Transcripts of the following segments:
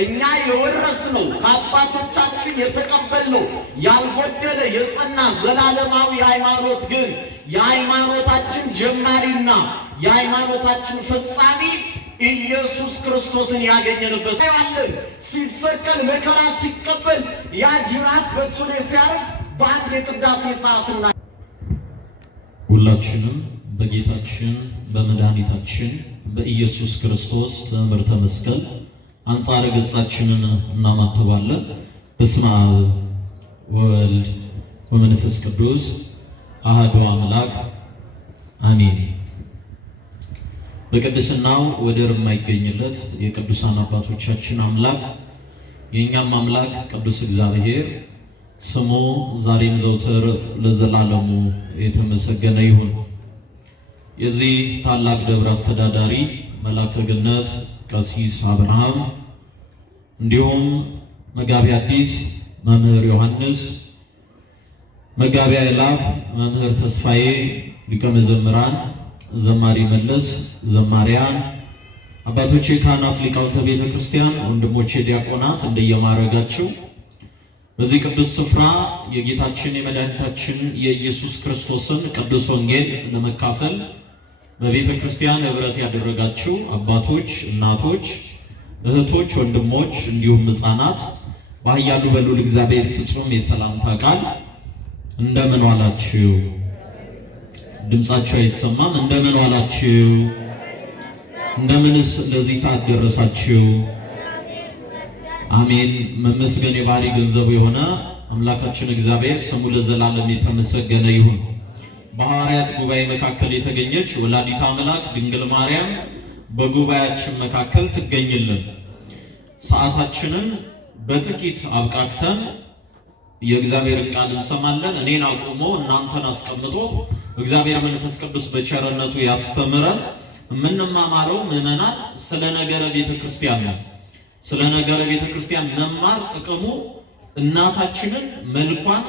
እኛ የወረስነው ከአባቶቻችን የተቀበልነው ያልጎደለ የጸና ዘላለማዊ ሃይማኖት ግን የሃይማኖታችን ጀማሪና የሃይማኖታችን ፍጻሜ ኢየሱስ ክርስቶስን ያገኘንበት ያለን ሲሰቀል መከራ ሲቀበል ያ ጅራት በሱ ላይ ሲያርፍ በአንድ የቅዳሴ ሰዓትና ሁላችንም በጌታችን በመድኃኒታችን በኢየሱስ ክርስቶስ ትምህርተ መስቀል አንጻረ ገጻችንን እናማተባለን። በስመ አብ ወወልድ ወመንፈስ ቅዱስ አሐዱ አምላክ አሜን። በቅድስናው ወደር የማይገኝለት የቅዱሳን አባቶቻችን አምላክ የእኛም አምላክ ቅዱስ እግዚአብሔር ስሙ ዛሬም ዘውትር ለዘላለሙ የተመሰገነ ይሁን። የዚህ ታላቅ ደብር አስተዳዳሪ መላከ ገነት ቀሲስ አብርሃም እንዲሁም መጋቢ አዲስ መምህር ዮሐንስ፣ መጋቢ አእላፍ መምህር ተስፋዬ፣ ሊቀ መዘምራን ዘማሪ መለስ፣ ዘማሪያን፣ አባቶቼ ካህናት፣ ሊቃውንተ ቤተ ክርስቲያን፣ ወንድሞቼ ዲያቆናት እንደየማዕረጋችሁ በዚህ ቅዱስ ስፍራ የጌታችን የመድኃኒታችን የኢየሱስ ክርስቶስን ቅዱስ ወንጌል ለመካፈል በቤተ ክርስቲያን ህብረት ያደረጋችሁ አባቶች፣ እናቶች፣ እህቶች፣ ወንድሞች እንዲሁም ሕፃናት በኃያሉ በልዑል እግዚአብሔር ፍጹም የሰላምታ ቃል እንደምን ዋላችሁ? ድምጻችሁ አይሰማም። እንደምን ዋላችሁ? እንደምንስ ለዚህ ሰዓት ደረሳችሁ? አሜን። መመስገን የባህሪ ገንዘቡ የሆነ አምላካችን እግዚአብሔር ስሙ ለዘላለም የተመሰገነ ይሁን። በሐዋርያት ጉባኤ መካከል የተገኘች ወላዲተ አምላክ ድንግል ማርያም በጉባኤያችን መካከል ትገኝልን። ሰዓታችንን በጥቂት አብቃቅተን የእግዚአብሔርን ቃል እንሰማለን። እኔን አቁሞ እናንተን አስቀምጦ እግዚአብሔር መንፈስ ቅዱስ በቸርነቱ ያስተምረን። የምንማማረው ምዕመናን ስለ ነገረ ቤተ ክርስቲያን ነው። ስለ ነገረ ቤተ ክርስቲያን መማር ጥቅሙ እናታችንን መልኳን፣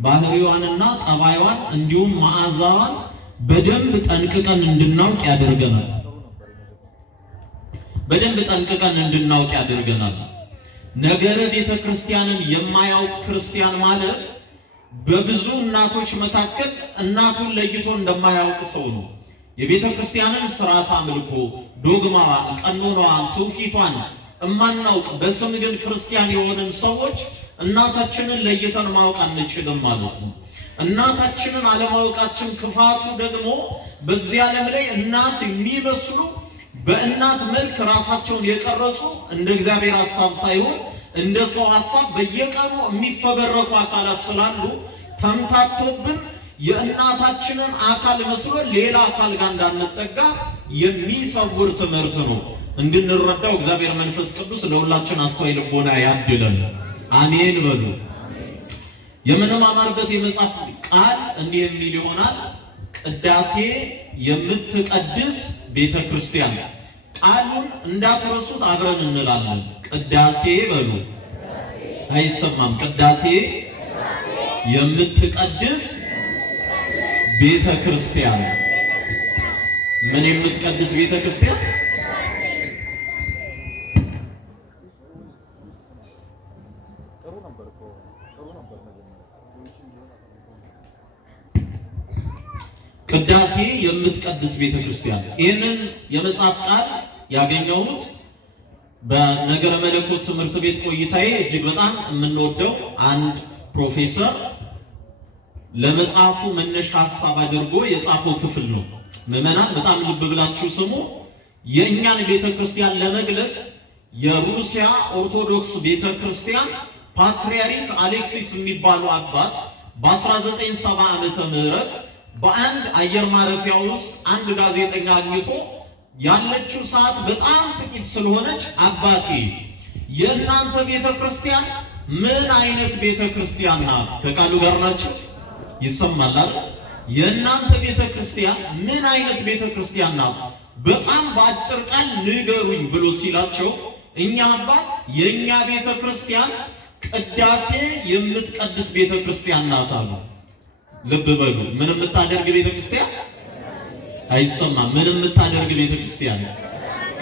ባህሪዋንና ጠባይዋን እንዲሁም መዓዛዋን በደንብ ጠንቅቀን እንድናውቅ ያደርገናል። በደንብ ጠንቅቀን እንድናውቅ ያደርገናል። ነገረ ቤተ ክርስቲያንን የማያውቅ ክርስቲያን ማለት በብዙ እናቶች መካከል እናቱን ለይቶ እንደማያውቅ ሰው ነው። የቤተ ክርስቲያንን ስርዓት አምልኮ፣ ዶግማዋን፣ ቀኖናዋን፣ ትውፊቷን እማናውቅ በስም ግን ክርስቲያን የሆንን ሰዎች እናታችንን ለይተን ማወቅ አንችልም ማለት ነው። እናታችንን አለማወቃችን ክፋቱ ደግሞ በዚህ ዓለም ላይ እናት የሚመስሉ በእናት መልክ ራሳቸውን የቀረጹ እንደ እግዚአብሔር ሐሳብ ሳይሆን እንደ ሰው ሐሳብ በየቀኑ የሚፈበረኩ አካላት ስላሉ ተምታቶብን የእናታችንን አካል መስሎ ሌላ አካል ጋር እንዳንጠጋ የሚሰውር ትምህርት ነው። እንድንረዳው እግዚአብሔር መንፈስ ቅዱስ ለሁላችን አስተዋይ ልቦና ያድለን። አሜን በሉ። የምንማማርበት የመጽሐፍ ቃል እንዲህ የሚል ይሆናል። ቅዳሴ የምትቀድስ ቤተ ክርስቲያን። ቃሉን እንዳትረሱት አብረን እንላለን። ቅዳሴ በሉ። አይሰማም። ቅዳሴ የምትቀድስ ቤተ ክርስቲያን። ምን የምትቀድስ ቤተ ክርስቲያን? ቅዳሴ የምትቀድስ ቤተ ክርስቲያን። ይህንን የመጽሐፍ ቃል ያገኘሁት በነገረ መለኮት ትምህርት ቤት ቆይታዬ እጅግ በጣም የምንወደው አንድ ፕሮፌሰር ለመጽሐፉ መነሻ ሐሳብ አድርጎ የጻፈው ክፍል ነው። ምዕመናን በጣም ልብ ብላችሁ ስሙ። የእኛን ቤተ ክርስቲያን ለመግለጽ የሩሲያ ኦርቶዶክስ ቤተ ክርስቲያን ፓትርያርክ አሌክሲስ የሚባሉ አባት በ1970 ዓመተ ምህረት በአንድ አየር ማረፊያ ውስጥ አንድ ጋዜጠኛ አግኝቶ ያለችው ሰዓት በጣም ጥቂት ስለሆነች አባቴ የእናንተ ቤተ ክርስቲያን ምን አይነት ቤተ ክርስቲያን ናት? ከቃሉ ጋር ናቸው። ይሰማል። የእናንተ ቤተ ክርስቲያን ምን አይነት ቤተ ክርስቲያን ናት? በጣም በአጭር ቃል ንገሩኝ ብሎ ሲላቸው እኛ አባት የኛ ቤተ ክርስቲያን ቅዳሴ የምትቀድስ ቤተ ክርስቲያን ናት አሉ። ልብ በሉ። ምን የምታደርግ ቤተ ክርስቲያን? አይሰማም። ምን የምታደርግ ቤተ ክርስቲያን?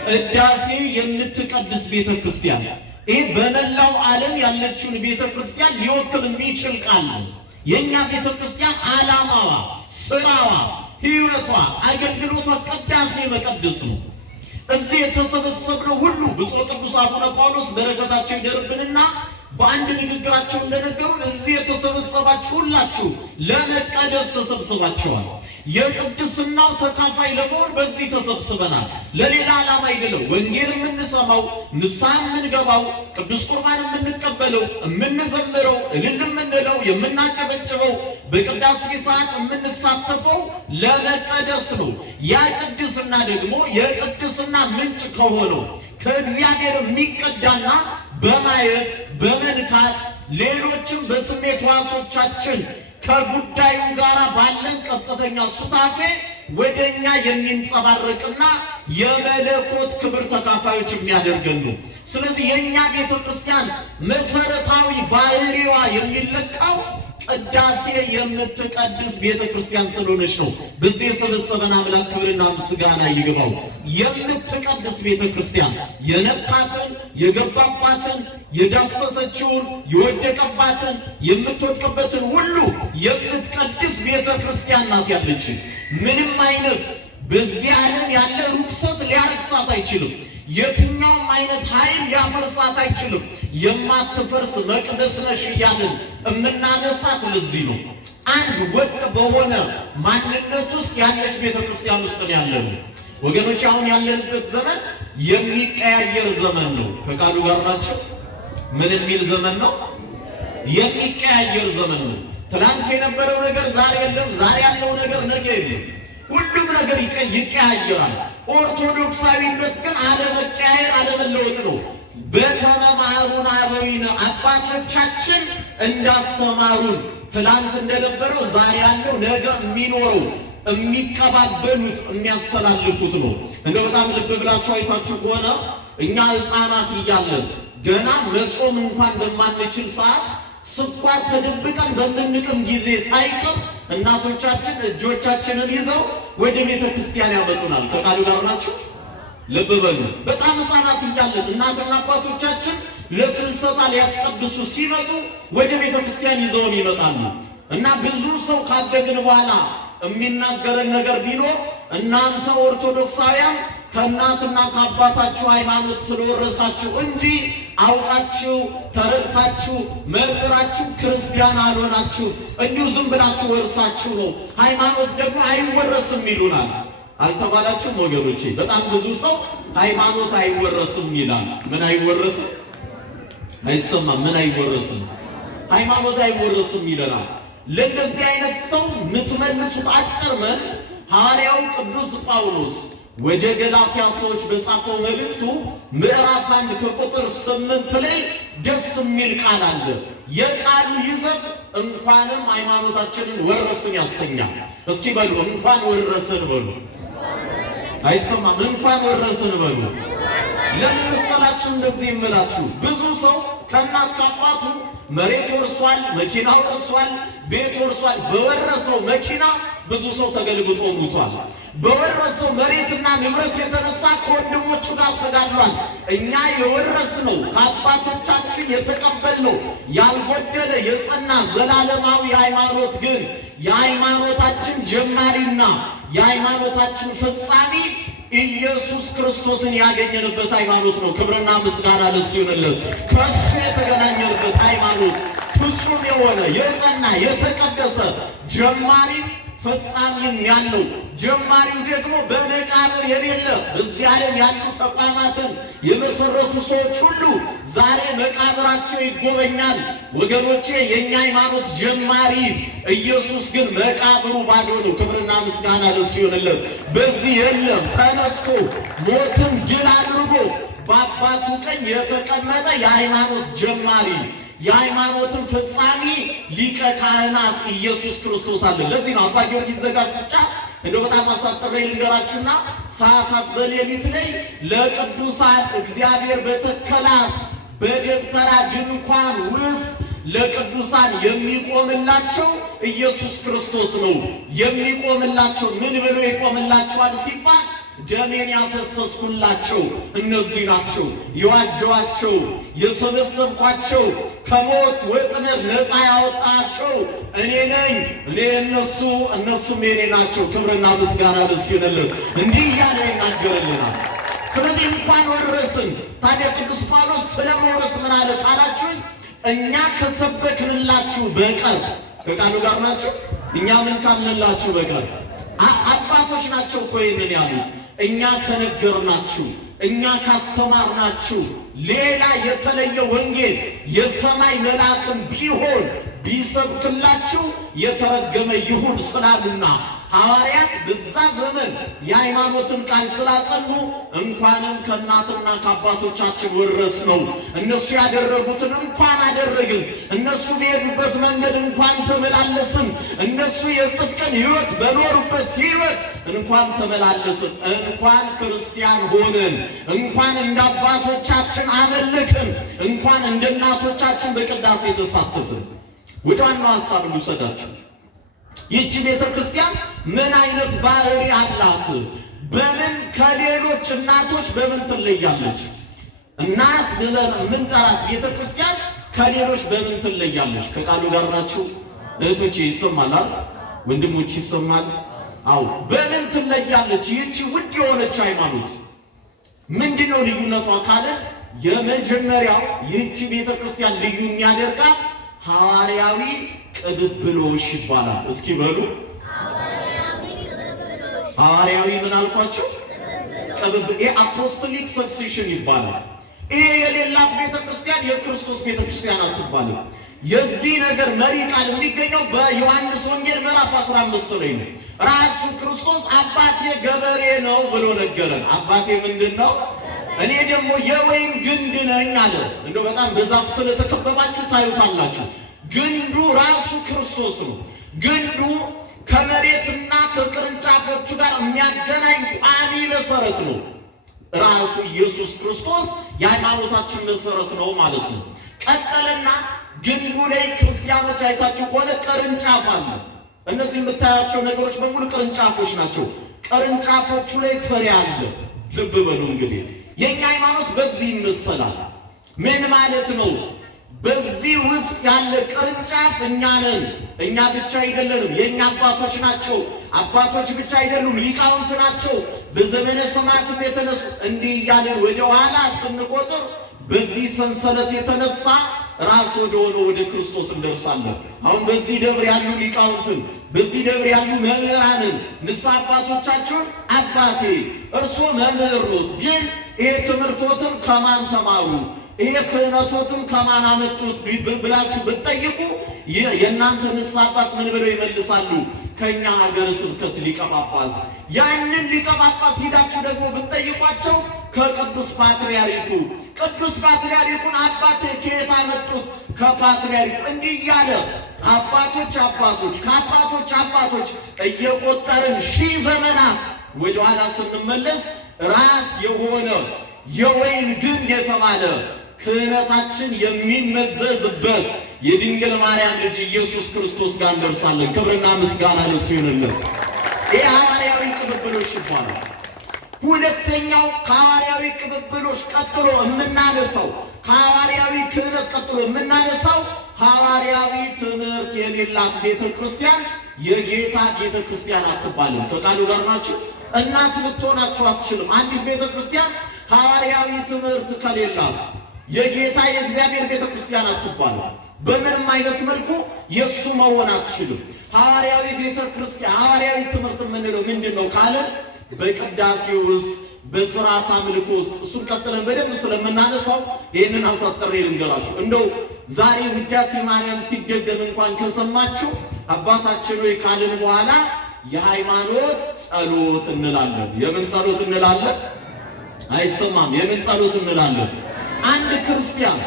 ቅዳሴ የምትቀድስ ቤተ ክርስቲያን። ይህ በመላው ዓለም ያለችውን ቤተክርስቲያን ሊወክል የሚችል ቃል ነው። የኛ ቤተክርስቲያን ዓላማዋ፣ ስራዋ፣ ህይወቷ፣ አገልግሎቷ ቅዳሴ መቀደስ ነው። እዚህ የተሰበሰብነው ሁሉ ብፁዕ ቅዱስ አቡነ ጳውሎስ በረከታቸው ይደርብንና በአንድ ንግግራቸው እንደነገሩን እዚህ የተሰበሰባችሁ ሁላችሁ ለመቀደስ ተሰብስባችኋል። የቅድስናው ተካፋይ ለመሆን በዚህ ተሰብስበናል። ለሌላ ዓላማ አይደለም። ወንጌል የምንሰማው፣ ንስሐ የምንገባው፣ ቅዱስ ቁርባን የምንቀበለው፣ የምንዘምረው፣ እልል የምንለው፣ የምናጨበጭበው፣ በቅዳሴ ሰዓት የምንሳተፈው ለመቀደስ ነው። ያ ቅድስና ደግሞ የቅድስና ምንጭ ከሆነው ከእግዚአብሔር የሚቀዳና በማየት በመንካት ሌሎችም በስሜት ሕዋሶቻችን ከጉዳዩ ጋር ባለን ቀጥተኛ ሱታፌ ወደኛ የሚንጸባረቅና የመለኮት ክብር ተካፋዮች የሚያደርገን ነው። ስለዚህ የኛ ቤተክርስቲያን መሰረታዊ ባህሪዋ የሚለካው ቅዳሴ የምትቀድስ ቤተክርስቲያን ስለሆነች ነው። በዚህ የሰበሰበን አምላክ ክብርና ምስጋና ይግባው። የምትቀድስ ቤተክርስቲያን የነካትን፣ የገባባትን፣ የዳሰሰችውን፣ የወደቀባትን፣ የምትወድቅበትን ሁሉ የምትቀድስ ቤተክርስቲያን ናት ያለች። ምንም አይነት በዚህ ዓለም ያለ ርኩሰት ሊያረክሳት አይችልም። የትኛውም አይነት ኃይል ሊያፈርሳት አይችልም። የማትፈርስ መቅደስ ነሽ እያልን እምናነሳት ለዚህ ነው። አንድ ወጥ በሆነ ማንነት ውስጥ ያለች ቤተክርስቲያን ውስጥ ነው ያለነው ወገኖች። አሁን ያለንበት ዘመን የሚቀያየር ዘመን ነው። ከቃሉ ጋር ናቸው። ምን የሚል ዘመን ነው? የሚቀያየር ዘመን ነው። ትናንት የነበረው ነገር ዛሬ የለም። ዛሬ ያለው ነገር ነገ የለም። ሁሉም ነገር ይቀያየራል። ኦርቶዶክሳዊነት ግን አለመቀያየር አለመለወጥ ነው። በከመ መሃሩነ አበዊነ አባቶቻችን እንዳስተማሩን ትላንት እንደነበረው ዛሬ ያለው ነገ የሚኖረው የሚቀባበሉት የሚያስተላልፉት ነው። እንደው በጣም ልብ ብላችሁ አይታችሁ ከሆነ እኛ ሕፃናት እያለን ገና መጾም እንኳን በማንችል ሰዓት ስኳር ተደብቀን በምንቅም ጊዜ ሳይቀር እናቶቻችን እጆቻችንን ይዘው ወደ ቤተ ክርስቲያን ያመጡናል። ከቃሉ ጋር ናችሁ? ልብ በሉ። በጣም ሕፃናት እያለን እናትና አባቶቻችን ለፍልሰታ ሊያስቀድሱ ሲመጡ ወደ ቤተ ክርስቲያን ይዘውን ይመጣሉ። እና ብዙ ሰው ካደግን በኋላ የሚናገረን ነገር ቢኖር እናንተ ኦርቶዶክሳውያን ከእናትና ከአባታችሁ ሃይማኖት ስለወረሳችሁ እንጂ አውቃችሁ ተረድታችሁ መርምራችሁ ክርስቲያን አልሆናችሁ፣ እንዲሁ ዝም ብላችሁ ወርሳችሁ ነው። ሃይማኖት ደግሞ አይወረስም ይሉናል። አልተባላችሁም ወገኖቼ? በጣም ብዙ ሰው ሃይማኖት አይወረስም ይላል። ምን አይወረስም? አይሰማም። ምን አይወረስም? ሃይማኖት አይወረስም ይለናል። ለእንደዚህ አይነት ሰው የምትመልሱት አጭር መልስ ሐዋርያው ቅዱስ ጳውሎስ ወደ ገላትያ ሰዎች በጻፈው መልእክቱ ምዕራፍ 1 ከቁጥር 8 ላይ ደስ የሚል ቃል አለ። የቃሉ ይዘት እንኳንም ሃይማኖታችንን ወረስን ያሰኛል። እስኪ በሉ እንኳን ወረስን በሉ። አይሰማም? እንኳን ወረስን በሉ። ለምን መሰላችሁ እንደዚህ የምላችሁ? ብዙ ሰው ከእናት ከአባቱ መሬት ወርሷል፣ መኪና ወርሷል፣ ቤት ወርሷል። በወረሰው መኪና ብዙ ሰው ተገልብጦ ሙቷል። በወረሰው መሬትና ንብረት የተነሳ ከወንድሞቹ ጋር ተጋድሏል። እኛ የወረስነው ከአባቶቻችን የተቀበልነው ያልጎደለ የጸና ዘላለማዊ ሃይማኖት ግን የሃይማኖታችን ጀማሪና የሃይማኖታችን ፈጻሚ ኢየሱስ ክርስቶስን ያገኘንበት ሃይማኖት ነው። ክብርና ምስጋና ለእሱ ይሁንለት። ከእሱ የተገናኘንበት ሃይማኖት ፍጹም የሆነ የጸና የተቀደሰ ጀማሪ ፈጻሚም ያለው ጀማሪው ደግሞ በመቃብር የሌለ በዚህ ዓለም ያሉ ተቋማትን የመሰረቱ ሰዎች ሁሉ ዛሬ መቃብራቸው ይጎበኛል። ወገኖቼ የኛ ሃይማኖት ጀማሪ ኢየሱስ ግን መቃብሩ ባዶ ነው። ክብርና ምስጋና ለእሱ ይሁንለት። በዚህ የለም ተነስቶ ሞትን ድል አድርጎ በአባቱ ቀኝ የተቀመጠ የሃይማኖት ጀማሪ የሃይማኖትን ፍጻሜ ሊቀ ካህናት ኢየሱስ ክርስቶስ አለ። ለዚህ ነው አባ ጊዮርጊስ ዘጋስጫ እንደው በጣም አሳጥሬ ልንገራችሁና ሰዓታት ዘሌሊት ላይ ለቅዱሳን እግዚአብሔር በተከላት በደብተራ ድንኳን ውስጥ ለቅዱሳን የሚቆምላቸው ኢየሱስ ክርስቶስ ነው። የሚቆምላቸው ምን ብሎ ይቆምላቸዋል ሲባል ደሜን ያፈሰስኩላቸው እነዚህ ናቸው። የዋጀኋቸው የሰበሰብኳቸው ከሞት ወጥመድ ነፃ ያወጣቸው እኔ ነኝ። እኔ እነሱም የኔ ናቸው። ክብርና ምስጋና ደስ ይበለን። እንዲህ እያለ ይናገርልናል። ስለዚህ እንኳን ወረስን። ታዲያ ቅዱስ ጳውሎስ ስለ መውረስ ምን አለ ካላችሁ እኛ ከሰበክንላችሁ በቀር ከቃሉ ጋር ናቸው። እኛ ምን ካልንላችሁ በቀር አባቶች ናቸው እኮ ይህንን ያሉት። እኛ ከነገርናችሁ እኛ ካስተማርናችሁ ሌላ የተለየ ወንጌል የሰማይ መልአክም ቢሆን ቢሰብክላችሁ የተረገመ ይሁን ስላሉና ሐዋርያት በዛ ዘመን የሃይማኖትን ቃል ስላጸኑ እንኳንም ከእናትና ከአባቶቻችን ወረስነው። እነሱ ያደረጉትን እንኳን አደረግን። እነሱ በሄዱበት መንገድ እንኳን ተመላለስን። እነሱ የጽድቅን ሕይወት በኖሩበት ሕይወት እንኳን ተመላለስን። እንኳን ክርስቲያን ሆንን። እንኳን እንደ አባቶቻችን አመለክን። እንኳን እንደ እናቶቻችን በቅዳሴ ተሳተፍን። ወደ ዋናው ሐሳብ ልውሰዳችሁ። ይህች ቤተ ክርስቲያን ምን አይነት ባህሪ አላት? በምን ከሌሎች እናቶች በምን ትለያለች? እናት ብለን የምንጠራት ቤተ ክርስቲያን ከሌሎች በምን ትለያለች? ከቃሉ ጋር ናችሁ እህቶቼ? ይሰማል አይደል? ወንድሞች ይሰማል? አዎ። በምን ትለያለች? ይህች ውድ የሆነች ሃይማኖት ምንድነው ልዩነቷ ካለን የመጀመሪያው ይህች ቤተ ክርስቲያን ልዩ የሚያደርጋት ሐዋርያዊ ቅብብሎሽ ይባላል። እስኪ በሉ ሐዋርያዊ ምን አልኳችሁ? ቅብብል። አፖስቶሊክ ሰክሴሽን ይባላል። ይሄ የሌላት ቤተክርስቲያን የክርስቶስ ቤተክርስቲያን አትባልም። የዚህ ነገር መሪ ቃል የሚገኘው በዮሐንስ ወንጌል ምዕራፍ 15 ላይ ነው። ራሱ ክርስቶስ አባቴ ገበሬ ነው ብሎ ነገረን። አባቴ ምንድን ነው? እኔ ደግሞ የወይን ግንድ ነኝ አለ። እንደው በጣም በዛፍ ስለተከበባችሁ ታዩታላችሁ። ግንዱ ራሱ ክርስቶስ ነው። ግንዱ ከመሬትና ከቅርንጫፎቹ ጋር የሚያገናኝ ቋሚ መሰረት ነው። ራሱ ኢየሱስ ክርስቶስ የሃይማኖታችን መሰረት ነው ማለት ነው። ቀጠለና ግንዱ ላይ ክርስቲያኖች አይታችሁ ከሆነ ቅርንጫፍ አለ። እነዚህ የምታያቸው ነገሮች በሙሉ ቅርንጫፎች ናቸው። ቅርንጫፎቹ ላይ ፍሬ አለ። ልብ በሉ እንግዲህ የኛ ሃይማኖት በዚህ ይመሰላል። ምን ማለት ነው? በዚህ ውስጥ ያለ ቅርንጫፍ እኛ ነን። እኛ ብቻ አይደለንም፣ የኛ አባቶች ናቸው። አባቶች ብቻ አይደሉም፣ ሊቃውንት ናቸው። በዘመነ ሰማዕትም የተነሱ እንዲህ እያለን ወደ ኋላ ስንቆጥር በዚህ ሰንሰለት የተነሳ ራስ ወደ ሆነ ወደ ክርስቶስ እንደርሳለን። አሁን በዚህ ደብር ያሉ ሊቃውንትን፣ በዚህ ደብር ያሉ መምህራንን ንስሐ አባቶቻችሁን አባቴ እርሶ መምህር ኖት፣ ግን ይሄ ትምህርቶትን ከማን ተማሩ? ይሄ ክህነቶትን ከማን አመጡት ብላችሁ ብትጠይቁ የእናንተ ንስሐ አባት ምን ብለው ይመልሳሉ? ከኛ ሀገረ ስብከት ሊቀ ጳጳስ። ያንን ሊቀ ጳጳስ ሂዳችሁ ደግሞ ብትጠይቋቸው ከቅዱስ ፓትርያርኩ። ቅዱስ ፓትርያርኩን አባቴ ከየት አመጡት? ከፓትርያርኩ። እንዲህ እያለ አባቶች ከአባቶች አባቶች እየቆጠርን ሺህ ዘመናት ወደኋላ ስንመለስ ራስ የሆነ የወይን ግንድ የተባለ ክህነታችን የሚመዘዝበት የድንግል ማርያም ልጅ ኢየሱስ ክርስቶስ ጋር እንደርሳለን። ክብርና ምስጋና ለእሱ ይሁንልን። ይህ ሐዋርያዊ ቅብብሎሽ ይባላል። ሁለተኛው ከሐዋርያዊ ቅብብሎሽ ቀጥሎ የምናነሳው ከሐዋርያዊ ክህነት ቀጥሎ የምናነሳው ሐዋርያዊ ትምህርት የሌላት ቤተ ክርስቲያን የጌታ ቤተ ክርስቲያን አትባልም። ከቃሉ ጋር ናችሁ። እናት ልትሆናችሁ አትችልም። አንዲት ቤተ ክርስቲያን ሐዋርያዊ ትምህርት ከሌላት የጌታ የእግዚአብሔር ቤተ ክርስቲያን አትባልም። በምንም አይነት መልኩ የእሱ መሆን አትችልም። ሐዋርያዊ ቤተ ክርስቲያን ሐዋርያዊ ትምህርት የምንለው ምንድን ነው ካለ በቅዳሴ ውስጥ በሥርዓት አምልኮ ውስጥ እሱን ቀጥለን በደንብ ስለምናነሳው ይህንን አሳጥሬ ልንገራችሁ። እንደው ዛሬ ውዳሴ ማርያም ሲደገም እንኳን ከሰማችሁ አባታችን ሆይ ካልን በኋላ የሃይማኖት ጸሎት እንላለን። የምን ጸሎት እንላለን? አይሰማም። የምን ጸሎት እንላለን? አንድ ክርስቲያን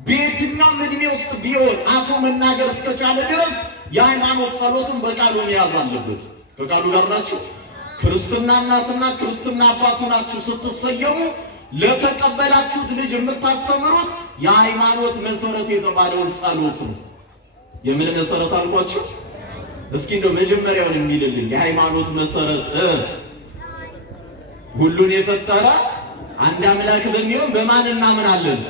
በየትኛውም ዕድሜ ውስጥ ቢሆን አፉ መናገር እስከቻለ ድረስ የሃይማኖት ጸሎትን በቃሉ መያዝ አለበት። ከቃሉ ጋር ናችሁ። ክርስትና እናትና ክርስትና አባቱ ናችሁ ስትሰየሙ ለተቀበላችሁት ልጅ የምታስተምሩት የሃይማኖት መሰረት የተባለውን ጸሎት ነው። የምን መሰረት አልኳችሁ? እስኪ እንደው መጀመሪያውን የሚልልኝ የሃይማኖት መሰረት ሁሉን የፈጠረ አንድ አምላክ በሚሆን በማን እናምናለን?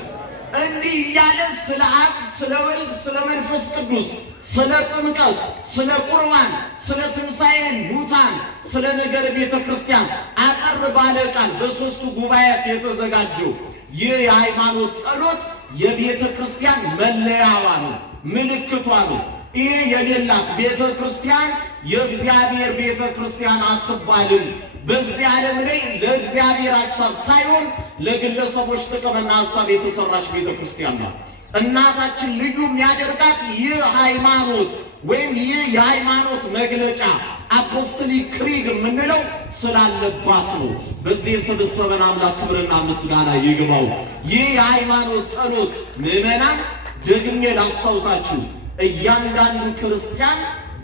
እንዲህ እያለ ስለ አብ፣ ስለ ወልድ፣ ስለ መንፈስ ቅዱስ፣ ስለ ጥምቀት፣ ስለ ቁርባን፣ ስለ ትንሣኤ ሙታን፣ ስለ ነገረ ቤተ ክርስቲያን አጠር ባለ ቃል በሦስቱ ጉባኤያት የተዘጋጀው ይህ የሃይማኖት ጸሎት የቤተ ክርስቲያን መለያዋ ነው፣ ምልክቷ ነው። ይሄ የሌላት ቤተ ክርስቲያን የእግዚአብሔር ቤተ ክርስቲያን አትባልም። በዚህ ዓለም ላይ ለእግዚአብሔር ሐሳብ ሳይሆን ለግለሰቦች ጥቅምና ሐሳብ የተሰራች ቤተ ክርስቲያን ናት። እናታችን ልዩ የሚያደርጋት ይህ ሃይማኖት ወይም ይህ የሃይማኖት መግለጫ አፖስቶሊክ ክሪድ የምንለው ስላለባት ነው። በዚህ የሰበሰበን አምላክ ክብርና ምስጋና ይግባው። ይህ የሃይማኖት ጸሎት ምዕመናን ደግሜ ላስታውሳችሁ፣ እያንዳንዱ ክርስቲያን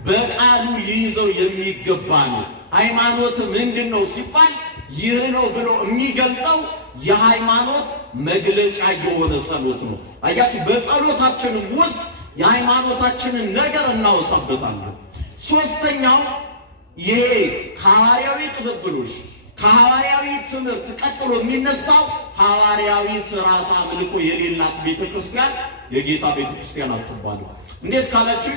በቃሉ ሊይዘው የሚገባ ነው። ሃይማኖት ምንድን ነው ሲባል ይህ ነው ብሎ የሚገልጠው የሃይማኖት መግለጫ የሆነ ጸሎት ነው። አያችሁ፣ በጸሎታችንም ውስጥ የሃይማኖታችንን ነገር እናወሳበታለን። ሶስተኛው ይሄ ከሐዋርያዊ ቅብብሎሽ ከሐዋርያዊ ትምህርት ቀጥሎ የሚነሳው ሐዋርያዊ ስርዓት አምልኮ የሌላት ቤተክርስቲያን የጌታ ቤተክርስቲያን አትባልም። እንዴት ካላችሁ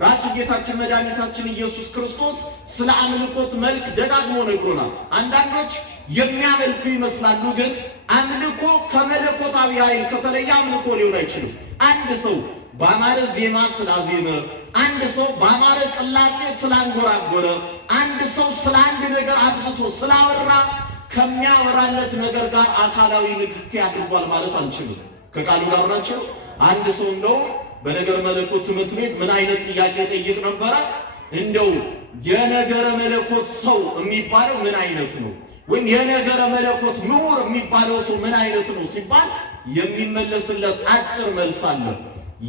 ራሱ ጌታችን መድኃኒታችን ኢየሱስ ክርስቶስ ስለ አምልኮት መልክ ደጋግሞ ነግሮናል። አንዳንዶች የሚያመልኩ ይመስላሉ፣ ግን አምልኮ ከመለኮታዊ ኃይል ከተለየ አምልኮ ሊሆን አይችልም። አንድ ሰው በአማረ ዜማ ስላዜመ፣ አንድ ሰው በአማረ ቅላጼ ስላንጎራጎረ፣ አንድ ሰው ስለ አንድ ነገር አብዝቶ ስላወራ ከሚያወራለት ነገር ጋር አካላዊ ንክኪ አድርጓል ማለት አንችልም። ከቃሉ ጋር ናቸው። አንድ ሰው እንደው በነገረ መለኮት ትምህርት ቤት ምን አይነት ጥያቄ ጠይቅ ነበረ? እንደው የነገረ መለኮት ሰው የሚባለው ምን አይነት ነው? ወይም የነገረ መለኮት ምሁር የሚባለው ሰው ምን አይነት ነው ሲባል የሚመለስለት አጭር መልስ አለ።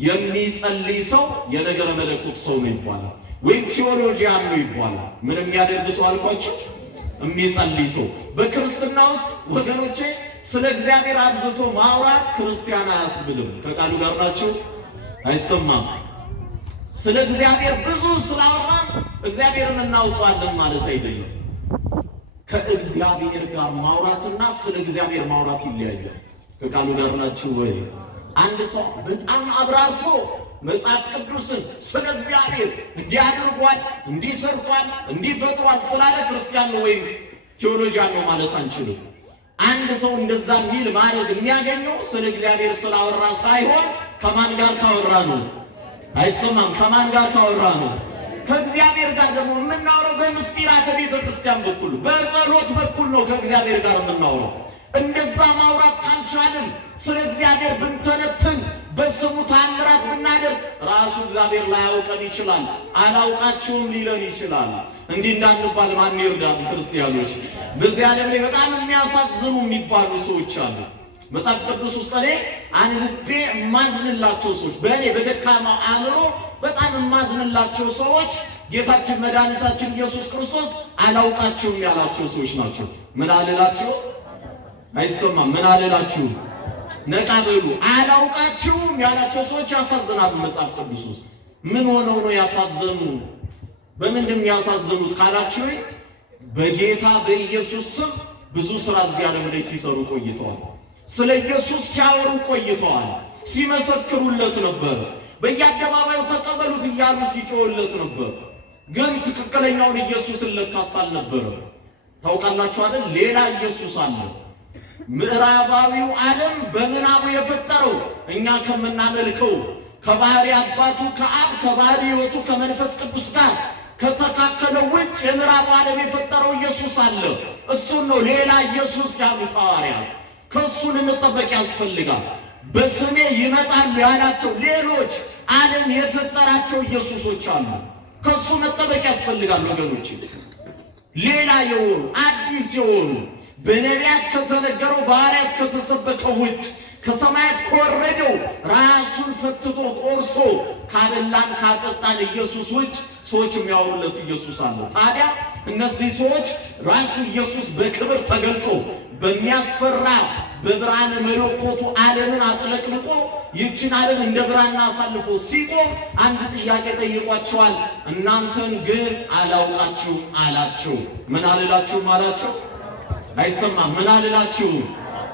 የሚጸልይ ሰው የነገረ መለኮት ሰው ነው ይባላል። ወይም ቴዎሎጂያን ነው ይባላል። ምን የሚያደርግ ሰው አልኳችሁ? የሚጸልይ ሰው። በክርስትና ውስጥ ወገኖቼ ስለ እግዚአብሔር አብዝቶ ማውራት ክርስቲያን አያስብልም። ከቃሉ ጋር ናቸው። አይሰማም። ስለ እግዚአብሔር ብዙ ስላወራን እግዚአብሔርን እናውቀዋለን ማለት አይደለም። ከእግዚአብሔር ጋር ማውራትና ስለ እግዚአብሔር ማውራት ይለያያል። ከቃሉ ጋር ናችሁ ወይ? አንድ ሰው በጣም አብራርቶ መጽሐፍ ቅዱስን ስለ እግዚአብሔር እንዲያድርጓል፣ እንዲሰርቷል፣ እንዲፈጥሯል ስላለ ክርስቲያን ነው ወይም ቴዎሎጂያን ነው ማለት አንችልም። አንድ ሰው እንደዛ የሚል ማለት የሚያገኘው ስለ እግዚአብሔር ስላወራ ሳይሆን ከማን ጋር ካወራ ነው? አይሰማም። ከማን ጋር ካወራ ነው? ከእግዚአብሔር ጋር። ደግሞ የምናወራው በምስጢራተ ቤተ ክርስቲያን በኩል በጸሎት በኩል ነው ከእግዚአብሔር ጋር የምናወራው። እንደዛ ማውራት ካልቻልን ስለ እግዚአብሔር ብንተነትን በስሙ ታምራት ብናደርግ ራሱ እግዚአብሔር ላያውቀን ይችላል። አላውቃችሁም ሊለን ይችላል። እንዲህ እንዳንባል ማን ይርዳን? ክርስቲያኖች በዚህ ዓለም ላይ በጣም የሚያሳዝኑ የሚባሉ ሰዎች አሉ። መጽሐፍ ቅዱስ ውስጥ ላይ አንብቤ የማዝንላቸው ሰዎች፣ በእኔ በደካማ አእምሮ በጣም የማዝንላቸው ሰዎች ጌታችን መድኃኒታችን ኢየሱስ ክርስቶስ አላውቃችሁም ያላቸው ሰዎች ናቸው። ምን አልላችሁ? አይሰማም። ምን አልላችሁ? ነቃ በሉ። አላውቃችሁም ያላቸው ሰዎች ያሳዝናሉ። መጽሐፍ ቅዱስ ውስጥ ምን ሆነው ነው ያሳዘኑ? በምንድን ያሳዘኑት ካላችሁ በጌታ በኢየሱስ ስም ብዙ ስራ እዚህ ዓለም ላይ ሲሰሩ ቆይተዋል። ስለ ኢየሱስ ሲያወሩ ቆይተዋል። ሲመሰክሩለት ነበር። በየአደባባዩ ተቀበሉት እያሉ ሲጮህለት ነበር። ግን ትክክለኛውን ኢየሱስን ለካስ አልነበረም። ታውቃላችሁ አይደል? ሌላ ኢየሱስ አለ። ምዕራባዊው ዓለም በምናቡ የፈጠረው እኛ ከምናመልከው ከባህሪ አባቱ ከአብ ከባህሪ ሕይወቱ ከመንፈስ ቅዱስ ጋር ከተካከለው ውጭ የምዕራቡ ዓለም የፈጠረው ኢየሱስ አለ። እሱን ነው ሌላ ኢየሱስ ያሉት ሐዋርያት። ከእሱ ልንጠበቅ ያስፈልጋል። በስሜ ይመጣሉ ያላቸው ሌሎች ዓለም የፈጠራቸው ኢየሱሶች አሉ። ከእሱ መጠበቅ ያስፈልጋል ወገኖች። ሌላ የሆኑ አዲስ የሆኑ በነቢያት ከተነገረው በሐዋርያት ከተሰበከው ውጭ ከሰማያት ከወረደው ራሱን ፈትቶ ቆርሶ ካበላን ካጠጣን ኢየሱስ ውጭ ሰዎች የሚያወሩለት ኢየሱስ አለ። ታዲያ እነዚህ ሰዎች ራሱ ኢየሱስ በክብር ተገልጦ በሚያስፈራ በብርሃነ መለኮቱ ዓለምን አጥለቅልቆ ይህችን ዓለም እንደ ብርሃን አሳልፎ ሲቆም አንድ ጥያቄ ጠይቋቸዋል። እናንተን ግን አላውቃችሁም አላቸው። ምን አልላችሁም አላቸው? አይሰማም። ምን አልላችሁ?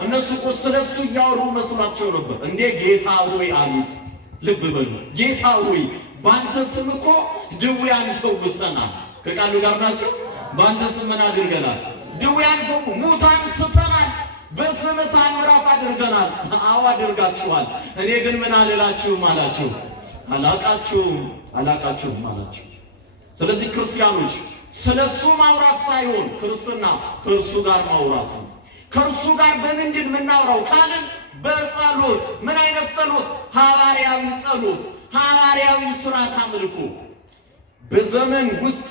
እነሱ እኮ ስለሱ እያወሩ መስሏቸው ነበር። እንዴ ጌታ ሆይ አሉት። ልብ በሉ፣ ጌታ ሆይ በአንተ ስም እኮ ድውያን ፈውሰናል። ከቃሉ ጋር ናቸው። በአንተ ስም ምን አድርገናል? ድውያን ሙታን ስተናል። በስም ታምራት አድርገናል። አዎ አድርጋችኋል። እኔ ግን ምን አልላችሁም አላችሁ። አላቃችሁም አላችሁ። ስለዚህ ክርስቲያኖች ስለሱ ማውራት ሳይሆን ክርስትና ከእርሱ ጋር ማውራት ነው። ከእርሱ ጋር በምንድን የምናወራው ካልን በጸሎት። ምን አይነት ጸሎት? ሐዋርያዊ ጸሎት፣ ሐዋርያዊ ሥርዓት አምልኮ። በዘመን ውስጥ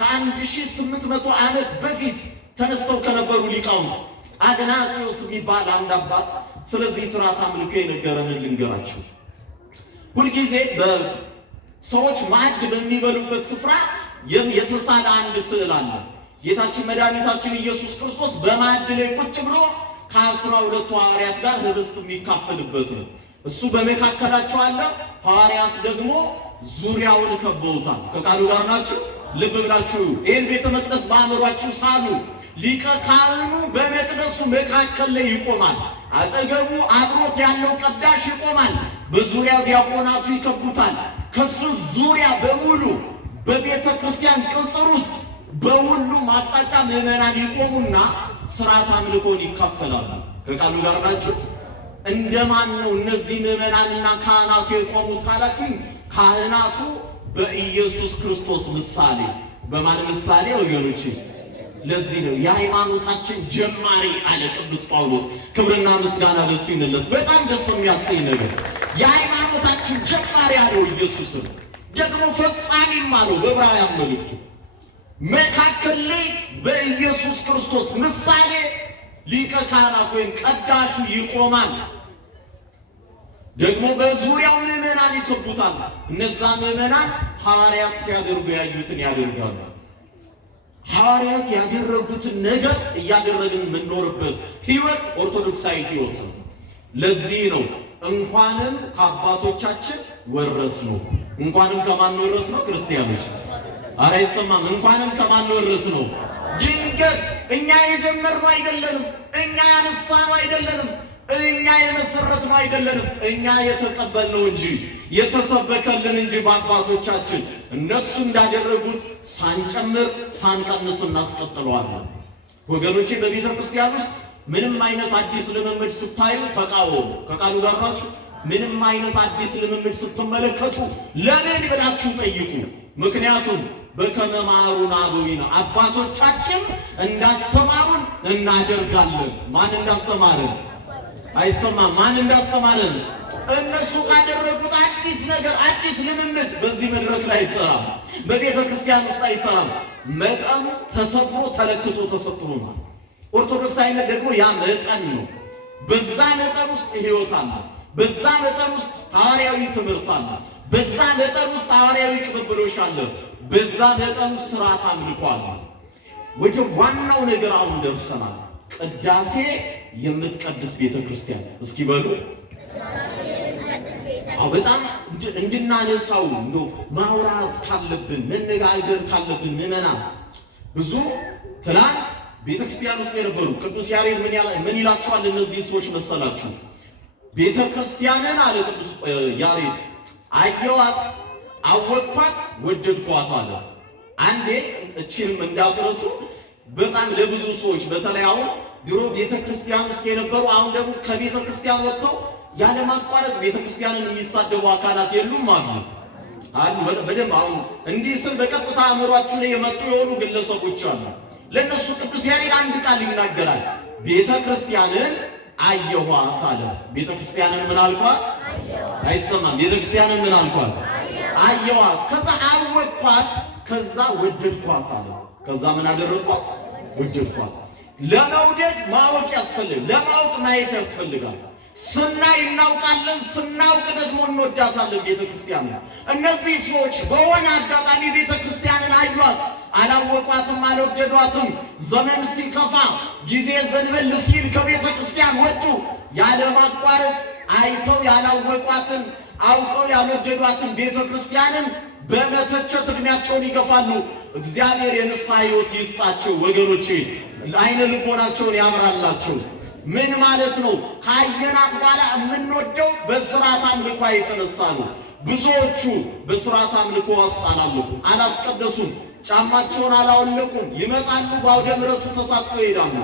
ከ1800 ዓመት በፊት ተነስተው ከነበሩ ሊቃውንት አግናጢዮስ የሚባል አንድ አባት ስለዚህ ሥርዓት አምልኮ የነገረንን ልንገራችሁ። ሁልጊዜ በሰዎች ማዕድ በሚበሉበት ስፍራ የተሳለ አንድ ስዕል አለ። ጌታችን መድኃኒታችን ኢየሱስ ክርስቶስ በማዕድ ላይ ቁጭ ብሎ ከ12 ሐዋርያት ጋር ህብስት የሚካፈልበት ነው። እሱ በመካከላቸው አለ። ሐዋርያት ደግሞ ዙሪያውን ከበውታል። ከቃሉ ጋር ናችሁ። ልብ ብላችሁ ይህን ቤተ መቅደስ በአእምሯችሁ ሳሉ። ሊቀ ካህኑ በመቅደሱ መካከል ላይ ይቆማል። አጠገቡ አብሮት ያለው ቀዳሽ ይቆማል። በዙሪያው ዲያቆናቱ ይከቡታል። ከሱ ዙሪያ በሙሉ በቤተ ክርስቲያን ቅጽር ውስጥ በሁሉም አቅጣጫ ምዕመናን ይቆሙና ሥርዓት አምልኮን ይካፈላሉ። ከቃሉ ጋር ናችሁ። እንደማን ነው እነዚህ ምዕመናንና ካህናቱ የቆሙት ካላችሁ፣ ካህናቱ በኢየሱስ ክርስቶስ ምሳሌ። በማን ምሳሌ ወገኖች? ለዚህ ነው የሃይማኖታችን ጀማሪ አለ ቅዱስ ጳውሎስ። ክብርና ምስጋና ለሱ ይሁንለት። በጣም ደስ የሚያሰኝ ነገር የሃይማኖታችን ጀማሪ አለው ኢየሱስ ነው። ደግሞ ፈጻሚም አለው በዕብራውያን መልእክቱ። መካከል ላይ በኢየሱስ ክርስቶስ ምሳሌ ሊቀ ካህናት ወይም ቀዳሹ ይቆማል። ደግሞ በዙሪያው ምዕመናን ይከቡታል። እነዛ ምዕመናን ሐዋርያት ሲያደርጉ ያዩትን ያደርጋሉ። ሐዋርያት ያደረጉትን ነገር እያደረግን የምንኖርበት ሕይወት ኦርቶዶክሳዊ ሕይወት ነው። ለዚህ ነው እንኳንም ከአባቶቻችን ወረስ ነው። እንኳንም ከማን ወረስ ነው? ክርስቲያኖች። ኧረ አይሰማም። እንኳንም ከማን ወረስ ነው? ድንገት እኛ የጀመርነው አይደለንም። እኛ ያነሳነው አይደለንም። እኛ የመሰረትነው አይደለንም። እኛ የተቀበልነው እንጂ የተሰበከልን እንጂ በአባቶቻችን እነሱ እንዳደረጉት ሳንጨምር ሳንቀንስ እናስቀጥለዋለን። ወገኖቼ በቤተ ክርስቲያን ውስጥ ምንም አይነት አዲስ ልምምድ ስታዩ ተቃወሙ። ከቃሉ ጋር ናችሁ። ምንም አይነት አዲስ ልምምድ ስትመለከቱ ለምን ብላችሁ ጠይቁ። ምክንያቱም በከመ መሃሩነ አበዊነ አባቶቻችን እንዳስተማሩን እናደርጋለን። ማን እንዳስተማረን? አይሰማም። ማን እንዳስተማረን? እነሱ ካደረጉት አዲስ ነገር አዲስ ልምምድ በዚህ መድረክ ላይ አይሰራም። በቤተ ክርስቲያን ውስጥ አይሰራም። መጠኑ ተሰፍሮ ተለክቶ ተሰጥቶናል። ኦርቶዶክሳዊነት ደግሞ ያ መጠን ነው። በዛ መጠን ውስጥ ሕይወት አለ። በዛ መጠን ውስጥ ሐዋርያዊ ትምህርት አለ። በዛ መጠን ውስጥ ሐዋርያዊ ቅብብሎሽ አለ። በዛ መጠን ውስጥ ሥርዓት አምልኮ አለ። ወደ ዋናው ነገር አሁን ደርሰናል። ቅዳሴ የምትቀድስ ቤተ ክርስቲያን እስኪ በሉ። በጣም እንድናነሳው እንደው ማውራት ካለብን መነጋገር ካለብን ምዕመናን ብዙ ትላንት ቤተ ክርስቲያን ውስጥ የነበሩ ቅዱስ ያሬድ ምን ይላቸዋል እነዚህ ሰዎች መሰላችሁ? ቤተ ክርስቲያንን አለ ቅዱስ ያሬድ አየዋት፣ አወቅኳት፣ ወደድኳት አለ። አንዴ እቺንም እንዳትረሱ። በጣም ለብዙ ሰዎች በተለይ አሁን ድሮ ቤተ ክርስቲያን ውስጥ የነበሩ አሁን ደግሞ ከቤተ ክርስቲያን ወጥተው ያለ ማቋረጥ ቤተ ክርስቲያንን የሚሳደቡ አካላት የሉም አሉ። በደንብ አሁን እንዲህ ስል በቀጥታ አእምሯችሁ ላይ የመጡ የሆኑ ግለሰቦች አሉ። ለነሱ ቅዱስ ያሬድ አንድ ቃል ይናገራል። ቤተ ክርስቲያንን አየኋት አለ። ቤተ ክርስቲያንን ምን አልኳት? አይሰማም። ቤተ ክርስቲያንን ምን አልኳት? አየኋት። ከዛ አወቅኳት፣ ከዛ ወደድኳት አለ። ከዛ ምን አደረግኳት? ወደድኳት። ለመውደድ ማወቅ ያስፈልጋል። ለማወቅ ማየት ያስፈልጋል። ስናይ እናውቃለን፣ ስናውቅ ደግሞ እንወዳታለን ቤተ ክርስቲያን። እነዚህ ሰዎች በሆነ አጋጣሚ ቤተ ክርስቲያንን አዩት፣ አላወቋትም፣ አልወደዷትም። ዘመን ሲከፋ ጊዜ ዘንበል ሲል ከቤተ ክርስቲያን ወጡ። ያለማቋረጥ አይተው ያላወቋትን አውቀው ያልወደዷትን ቤተ ክርስቲያንን በመተቸት እድሜያቸውን ይገፋሉ። እግዚአብሔር የንስሐ ሕይወት ይስጣቸው ወገኖቼ። አይነ ልቦናቸውን ያብራላቸው። ምን ማለት ነው? ካየናት በኋላ የምንወደው በስርዓት አምልኮ የተነሳ ነው። ብዙዎቹ በስርዓት አምልኮ ውስጥ አላስቀደሱም፣ ጫማቸውን አላወለቁም። ይመጣሉ፣ በአውደ ምሕረቱ ተሳትፎ ይሄዳሉ።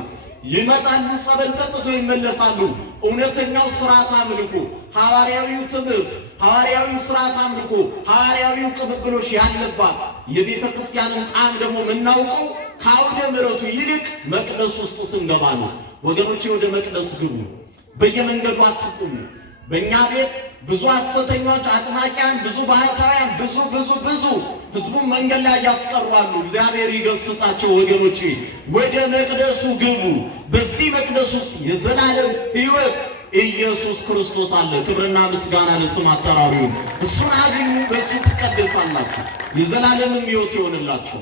ይመጣሉ፣ ጸበል ጠጥተው ይመለሳሉ። እውነተኛው ስርዓት አምልኮ፣ ሐዋርያዊው ትምህርት፣ ሐዋርያዊው ስርዓት አምልኮ፣ ሐዋርያዊው ቅብብሎች ያለባት የቤተ ክርስቲያንን ጣዕም ደግሞ የምናውቀው ከአውደ ምሕረቱ ይልቅ መቅደስ ውስጥ ስንገባ ነው። ወገኖቼ ወደ መቅደስ ግቡ። በየመንገዱ አትቁሙ። በእኛ ቤት ብዙ ሐሰተኞች አጥማቂያን፣ ብዙ ባህታውያን፣ ብዙ ህዝቡን መንገድ ላይ ያስቀራሉ። እግዚአብሔር ይገስጻቸው። ወገኖቼ ወደ መቅደሱ ግቡ። በዚህ መቅደስ ውስጥ የዘላለም ሕይወት ኢየሱስ ክርስቶስ አለ። ክብርና ምስጋና ለስም አጠራሩ ይሁን። እሱን አግኙ፣ በእሱ ትቀደሳላችሁ፣ የዘላለምም ሕይወት ይሆንላችሁ።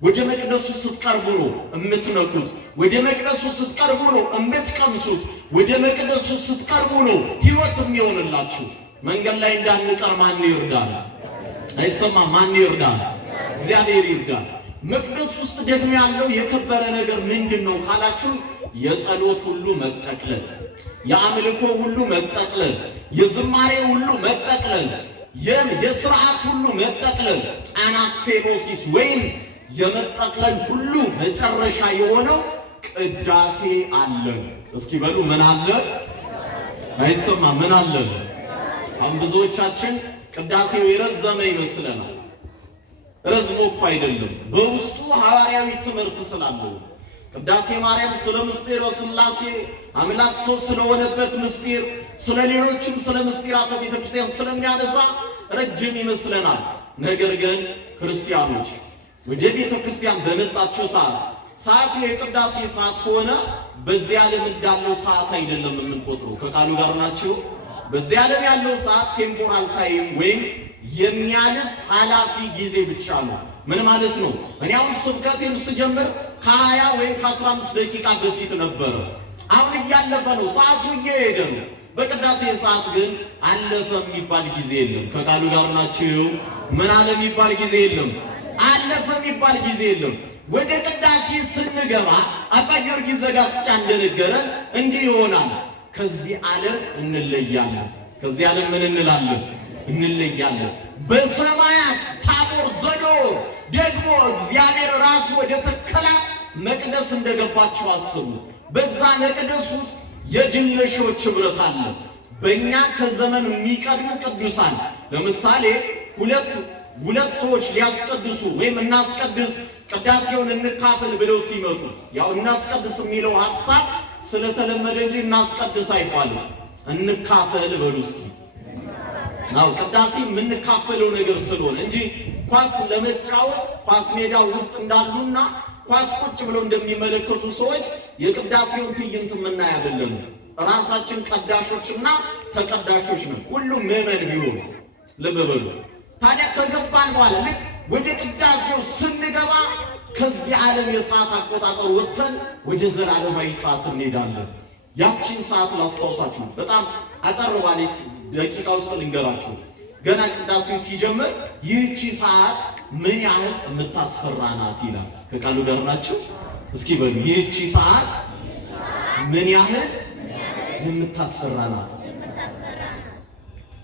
ወደ መቅደሱ ስትቀርቡ ነው እምትነኩት። ወደ መቅደሱ ስትቀርቡ ነው እምትቀምሱት። ወደ መቅደሱ ስትቀርቡ ነው ሕይወት የሚሆንላችሁ። መንገድ ላይ እንዳንቀር ማን ይርዳል? አይሰማም? ማን ይርዳል? እግዚአብሔር ይርዳል። መቅደስ ውስጥ ደግሞ ያለው የከበረ ነገር ምንድነው ካላችሁ፣ የጸሎት ሁሉ መጠቅለል፣ የአምልኮ ሁሉ መጠቅለል፣ የዝማሬ ሁሉ መጠቅለል፣ የሥርዓት ሁሉ መጠቅለል፣ አናክፌሮሲስ ወይም የመጠቅለል ሁሉ መጨረሻ የሆነው ቅዳሴ አለ። እስኪ በሉ ምን አለ? አይሰማም? ምን አለ? አሁን ብዙዎቻችን ቅዳሴው የረዘመ ይመስለናል። ረዝሞ እኮ አይደለም። በውስጡ ሐዋርያዊ ትምህርት ስላለው ቅዳሴ ማርያም ስለ ምስጢረ ሥላሴ አምላክ ሰው ስለሆነበት ምስጢር፣ ስለ ሌሎችም ስለ ምስጢራተ ቤተ ክርስቲያን ስለሚያነሳ ረጅም ይመስለናል። ነገር ግን ክርስቲያኖች ወደ ቤተ ክርስቲያን በመጣችሁ ሰዓቱ የቅዳሴ ሰዓት ከሆነ በዚህ ዓለም እንዳለው ሰዓት አይደለም የምንቆጥረው። ከቃሉ ጋር ናችሁ? በዚህ ዓለም ያለው ሰዓት ቴምፖራል ታይም ወይም የሚያልፍ ኃላፊ ጊዜ ብቻ ነው። ምን ማለት ነው? እኔ አሁን ስብከቴን ስጀምር ከ20 ወይም ከ15 ደቂቃ በፊት ነበረ። አሁን እያለፈ ነው፣ ሰዓቱ እየሄደ ነው። በቅዳሴ ሰዓት ግን አለፈ የሚባል ጊዜ የለም። ከቃሉ ጋር ናችሁ? ምን አለ የሚባል ጊዜ የለም። አለፈ የሚባል ጊዜ የለም። ወደ ቅዳሴ ስንገባ አባ ጊዮርጊስ ዘጋስጫ እንደነገረን እንዲህ ይሆናል። ከዚህ ዓለም እንለያለን። ከዚህ ዓለም ምን እንላለን? እንለያለን። በሰማያት ታቦር ዘዶር ደግሞ እግዚአብሔር ራሱ ወደ ተከላት መቅደስ እንደገባቸው አስቡ። በዛ መቅደስ ውስጥ የድለሾች ኅብረት አለ። በእኛ ከዘመን የሚቀድሙ ቅዱሳን ለምሳሌ ሁለት ሰዎች ሊያስቀድሱ ወይም እናስቀድስ ቅዳሴውን እንካፈል ብለው ሲመጡ ያው እናስቀድስ የሚለው ሐሳብ ስለተለመደ እንጂ እናስቀድስ አይባልም። እንካፈል በሉ እስኪ። አው ቅዳሴ የምንካፈለው ነገር ስለሆነ እንጂ ኳስ ለመጫወት ኳስ ሜዳ ውስጥ እንዳሉና ኳስ ቁጭ ብለው እንደሚመለከቱ ሰዎች የቅዳሴውን ትዕይንት የምናይ አይደለም። ራሳችን ቀዳሾችና ተቀዳሾች ነን። ሁሉም ምዕመን ቢሆኑ ልብ በሉ። ታዲያ ከገባን በኋላ ልክ ወደ ቅዳሴው ስንገባ ከዚህ ዓለም የሰዓት አቆጣጠር ወጥተን ወደ ዘላለማዊ ሰዓት እንሄዳለን። ያቺን ሰዓት ላስታውሳችሁ፣ በጣም አጠር ባለች ደቂቃ ውስጥ ልንገራችሁ። ገና ቅዳሴው ሲጀምር ይህቺ ሰዓት ምን ያህል የምታስፈራ ናት ይላል። ከቃሉ ጋር ናችሁ? እስኪ በሉ ይህቺ ሰዓት ምን ያህል የምታስፈራ ናት።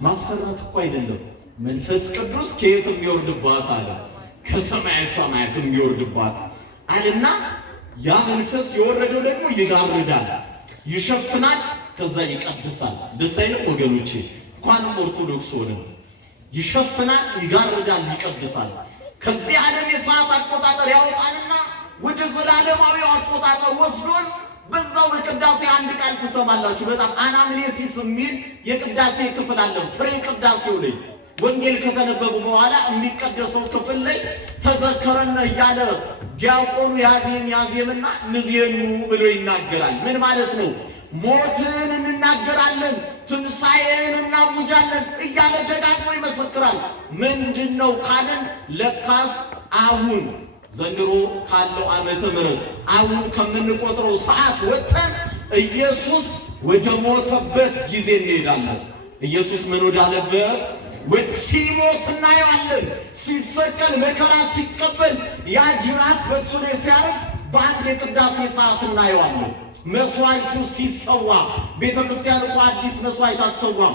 ማስፈራት እኮ አይደለም፣ መንፈስ ቅዱስ ከየት የሚወርድባት አለ፣ ከሰማያት ሰማያት የሚወርድባት አለና ያ መንፈስ የወረደው ደግሞ ይጋርዳል፣ ይሸፍናል፣ ከዛ ይቀድሳል። ደስ አይልም ወገኖቼ? እንኳንም ኦርቶዶክስ ሆነ። ይሸፍናል፣ ይጋርዳል፣ ይቀድሳል። ከዚህ ዓለም የሰዓት አቆጣጠር ያወጣንና ወደ ዘላለማዊው አቆጣጠር ወስዶን በዛው በቅዳሴ አንድ ቃል ትሰማላችሁ። በጣም አናምኔሲስ የሚል የቅዳሴ ክፍል አለ። ፍሬ ቅዳሴው ላይ ወንጌል ከተነበቡ በኋላ የሚቀደሰው ክፍል ላይ ተዘከረነ እያለ ዲያቆኑ ያዜምና ንዜኑ ብሎ ይናገራል። ምን ማለት ነው? ሞትን እንናገራለን፣ ትንሣኤን እናውጃለን እያለ ደጋግሞ ይመሰክራል። ምንድን ነው ካልን ለካስ አሁን ዘንድሮ ካለው ዓመተ ምሕረት አሁን ከምንቆጥረው ሰዓት ወጥተን ኢየሱስ ወደ ሞተበት ጊዜ እንሄዳለን። ኢየሱስ ምን ወዳለበት ሲሞት እናየዋለን። ሲሰቀል መከራ ሲቀበል ያ ጅራት በእሱ ላይ ሲያርፍ በአንድ የቅዳሴ ሰዓት እናየዋለን። መስዋዕቱ ሲሰዋ ቤተክርስቲያን እኮ አዲስ መስዋዕት አትሰዋም።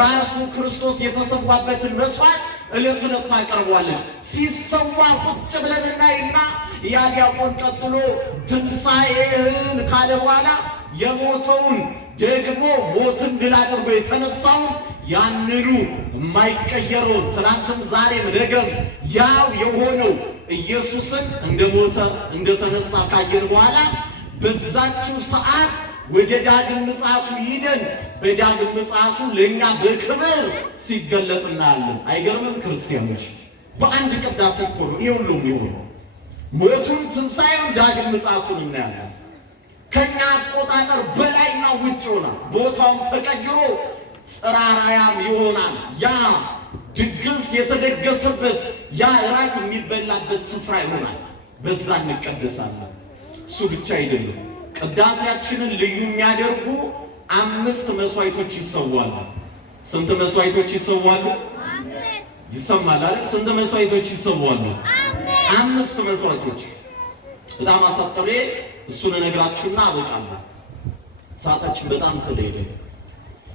ራሱ ክርስቶስ የተሰዋበትን መስዋዕት ዕለት ዕለት ታቀርባለች። ሲሰዋ ቁጭ ብለን እናይና ያ ዲያቆን ቀጥሎ ትንሣኤህን ካለ በኋላ የሞተውን ደግሞ ሞትን ድል አድርጎ የተነሳውን ያንኑ የማይቀየረውን ትናንትም ዛሬም ነገም ያው የሆነው ኢየሱስን እንደሞተ እንደተነሳ ካየን በኋላ በዛችው ሰዓት ወደ ዳግም ምጽአቱ ሂደን በዳግም ምጽአቱ ለኛ በክብር ሲገለጥ እናያለን። አይገርምም ክርስቲያኖች? በአንድ ቅዳሴ እኮ ነው ይሄ ሁሉ የሚሆነው። ሞቱን ትንሣኤውን ዳግም ምጽአቱን እናያለን። ከኛ አቆጣጠር በላይና ውጭ ይሆናል። ቦታውም ተቀይሮ ጽራራያም ይሆናል። ያ ድግስ የተደገሰበት ያ እራት የሚበላበት ስፍራ ይሆናል። በዛ እንቀደሳለን። እሱ ብቻ አይደለም። ቅዳሴያችንን ልዩ የሚያደርጉ 5 መስዋዕቶች ይሰዋሉ። ስንት መስዋዕቶች ይሰዋሉ? ይሰማል አይደል? ስንት መስዋዕቶች ይሰዋሉ? 5 መስዋዕቶች። በጣም አሳጥሬ እሱን እነግራችሁና አበቃለሁ። ሰዓታችን በጣም ስለሄደ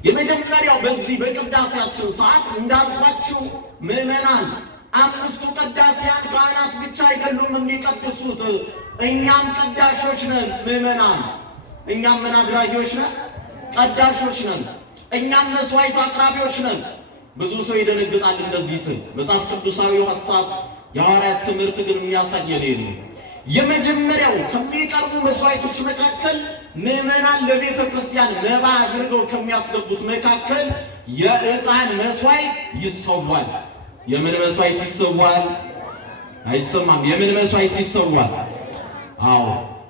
የመጀመሪያው በዚህ በቅዳሴያችን ሰዓት እንዳልኳችሁ ምዕመናን 5ቱ ቅዳሴያን ካህናት ብቻ አይደሉም የሚቀድሱት፣ እኛም ቀዳሾች ነን። ምዕመናን እኛም ምን አድራጊዎች ነን? ቀዳሾች ነን። እኛም መስዋዕት አቅራቢዎች ነን። ብዙ ሰው ይደነግጣል እንደዚህ ስል። መጽሐፍ ቅዱሳዊው ሐሳብ የሐዋርያት ትምህርት ግን የሚያሳየን ነው። የመጀመሪያው ከሚቀርቡ መስዋዕቶች መካከል ምዕመናን ለቤተ ክርስቲያን መባ አድርገው ከሚያስገቡት መካከል የዕጣን መስዋዕት ይሰዋል። የምን መስዋዕት ይሰዋል? አይሰማም። የምን መስዋዕት ይሰዋል? አዎ፣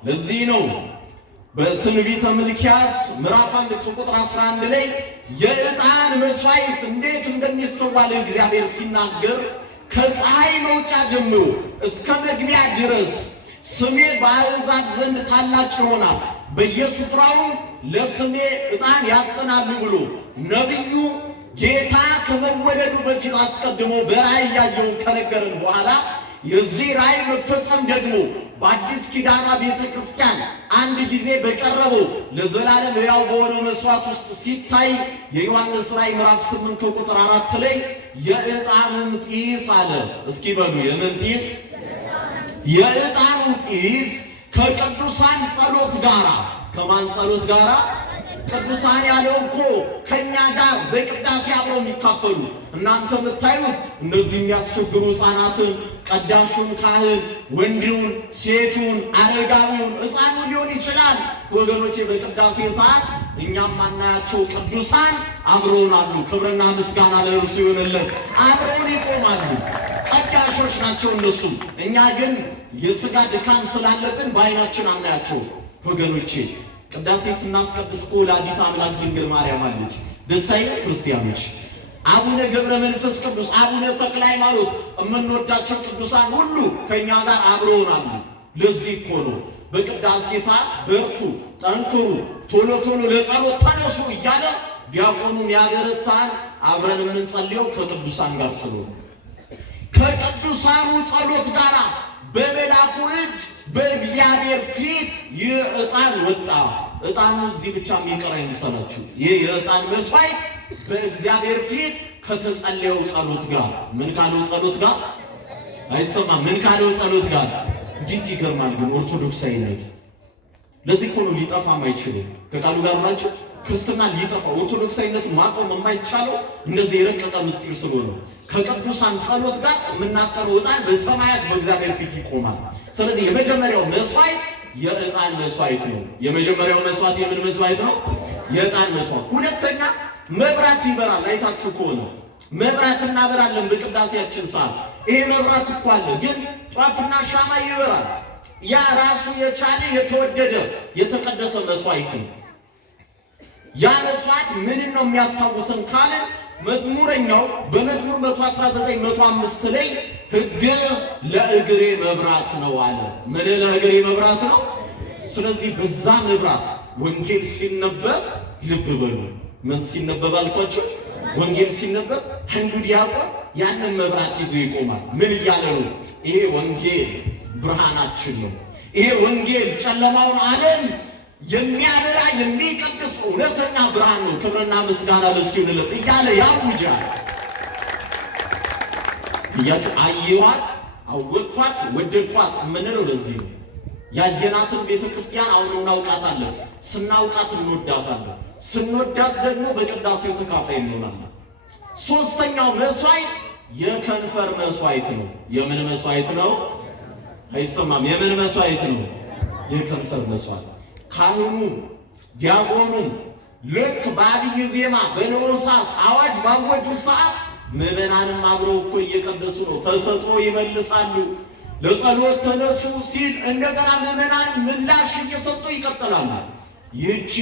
ለዚህ ነው በትንቢተ ሚልክያስ ምዕራፍ 1 ቁጥር 11 ላይ የዕጣን መስዋዕት እንዴት እንደሚሰዋ ለእግዚአብሔር ሲናገር ከፀሐይ መውጫ ጀምሮ እስከ መግቢያ ድረስ ስሜ በአሕዛብ ዘንድ ታላቅ ይሆናል፣ በየስፍራው ለስሜ ዕጣን ያጥናሉ ብሎ ነቢዩ ጌታ ከመወለዱ በፊት አስቀድሞ በራእይ ያየውን ከነገረን በኋላ የዚህ ራእይ መፈጸም ደግሞ በአዲስ ኪዳኗ ቤተ ክርስቲያን አንድ ጊዜ በቀረበው ለዘላለም ሕያው በሆነው መስዋዕት ውስጥ ሲታይ የዮሐንስ ራእይ ምዕራፍ 8 ቁጥር 4 ላይ የዕጣኑን ጢስ አለ። እስኪ በሉ የምን ጢስ? የዕጣኑ ጢስ ከቅዱሳን ጸሎት ጋራ። ከማን ጸሎት ጋራ? ቅዱሳን ያለው እኮ ከኛ ጋር በቅዳሴ አብረው የሚካፈሉ እናንተ የምታዩት እንደዚህ የሚያስቸግሩ ሕፃናትን ቀዳሹን ካህን ወንዱን፣ ሴቱን፣ አረጋዊውን፣ ሕፃኑን ሊሆን ይችላል። ወገኖቼ በቅዳሴ ሰዓት እኛም ማናያቸው ቅዱሳን አብረውን አሉ። ክብርና ምስጋና ለእርሱ ይሆንለት። አብረውን ይቆማሉ። ቀዳሾች ናቸው እነሱ። እኛ ግን የሥጋ ድካም ስላለብን በዓይናችን አናያቸው። ወገኖቼ ቅዳሴ ስናስቀድስ ወላዲተ አምላክ ድንግል ማርያም አለች። ደስ አይልም ክርስቲያኖች? አቡነ ገብረ መንፈስ ቅዱስ፣ አቡነ ተክለ ሃይማኖት የምንወዳቸው ቅዱሳን ሁሉ ከኛ ጋር አብረውን አሉ። ለዚህ እኮ ነው በቅዳሴ ሰዓት በርቱ፣ ጠንክሩ፣ ቶሎ ቶሎ ለጸሎት ተነሱ እያለ ዲያቆኑን ያበረታል። አብረን የምንጸልየው ከቅዱሳን ጋር ስለሆነ ከቅዱሳኑ ጸሎት ጋር በመላኩ እጅ በእግዚአብሔር ፊት ይህ ዕጣን ወጣ። ዕጣኑ እዚህ ብቻ የሚቀር አይመስላችሁ። ይህ የዕጣን መስዋዕት በእግዚአብሔር ፊት ከተጸለየው ጸሎት ጋር ምን ካለው ጸሎት ጋር? አይሰማም። ምን ካለው ጸሎት ጋር? እንዴት ይገርማል ግን ኦርቶዶክሳዊነት። ለዚህ እኮ ነው ሊጠፋም አይችልም። ከቃሉ ጋር ናቸው። ክርስትና ሊጠፋ ኦርቶዶክሳዊነት ማቆም የማይቻለው እንደዚህ የረቀቀ ምስጢር ስለሆነ ከቅዱሳን ጸሎት ጋር የምናጠረው ዕጣን በሰማያት በእግዚአብሔር ፊት ይቆማል። ስለዚህ የመጀመሪያው መስዋዕት የዕጣን መስዋዕት ነው። የመጀመሪያው መስዋዕት የምን መስዋዕት ነው? የዕጣን መስዋዕት። ሁለተኛ መብራት ይበራል። አይታችሁ ከሆነ መብራት እናበራለን በቅዳሴያችን ሰዓት። ይሄ መብራት እኮ አለ፣ ግን ጧፍና ሻማ ይበራል። ያ ራሱ የቻለ የተወደደ የተቀደሰ መስዋዕት ነው። ያ መስዋዕት ምንን ነው የሚያስታውሰን ካለ መዝሙረኛው በመዝሙር 119 105 ላይ ሕግ ለእግሬ መብራት ነው አለ። ምን ለእግሬ መብራት ነው? ስለዚህ በዛ መብራት ወንጌል ሲነበብ ልብ በሉ። ምን ሲነበብ አልኳችሁ? ወንጌል ሲነበብ አንዱ ዲያቆን ያንን መብራት ይዞ ይቆማል። ምን እያለ ነው? ይሄ ወንጌል ብርሃናችን ነው። ይሄ ወንጌል ጨለማውን ዓለም የሚያበራ የሚቀድስ እውነተኛ ብርሃን ነው። ክብርና ምስጋና ለእሱ ይሁንለት እያለ ያውጃል። እያችሁ አየዋት፣ አወቅኳት፣ ወደድኳት የምንለው ለዚህ ነው። ያየናትን ቤተክርስቲያን አሁን እናውቃታለን። ስናውቃት እንወዳታለን። ስንወዳት ደግሞ በቅዳሴው ተካፋይ እንሆናለን። ሶስተኛው መስዋዕት የከንፈር መስዋዕት ነው። የምን መስዋዕት ነው? አይሰማም። የምን መስዋዕት ነው? የከንፈር መስዋዕት። ካህኑ ዲያቆኑ ልክ በአብይ ዜማ በንዑሳት አዋጅ ባወጁ ሰዓት ምዕመናንም አብረው እኮ እየቀደሱ ነው። ተሰጥኦ ይመልሳሉ። ለጸሎት ተነሱ ሲል እንደገና ምዕመናን ምላሽ እየሰጡ ይቀጥላሉ። ይህቺ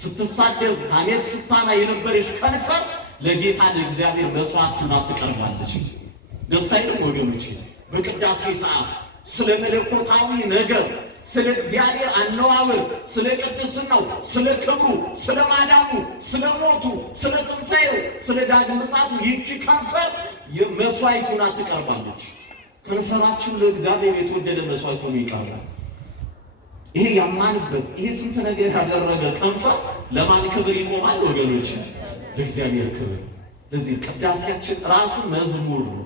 ስትሳደብ ሐሜት ስታማ የነበረች ከንፈር ለጌታ ለእግዚአብሔር መስዋዕት ሆና ትቀርባለች። ደስ አይልም ወገኖች? በቅዳሴ ሰዓት ስለ መለኮታዊ ነገር፣ ስለ እግዚአብሔር አነዋወር፣ ስለ ቅድስናው፣ ስለ ክብሩ፣ ስለ ማዳኑ፣ ስለ ሞቱ፣ ስለ ትንሣኤው፣ ስለ ዳግም ምጽአቱ ይህቺ ከንፈር መስዋዕት ሆና ትቀርባለች። ከንፈራችሁ ለእግዚአብሔር የተወደደ መስዋዕት ሆኖ ይቀርባል። ይሄ ያማንበት ይሄ ስንት ነገር ያደረገ ከንፈር ለማን ክብር ይቆማል ወገኖች? ለእግዚአብሔር ክብር። ለዚህ ቅዳሴያችን ራሱ መዝሙር ነው፣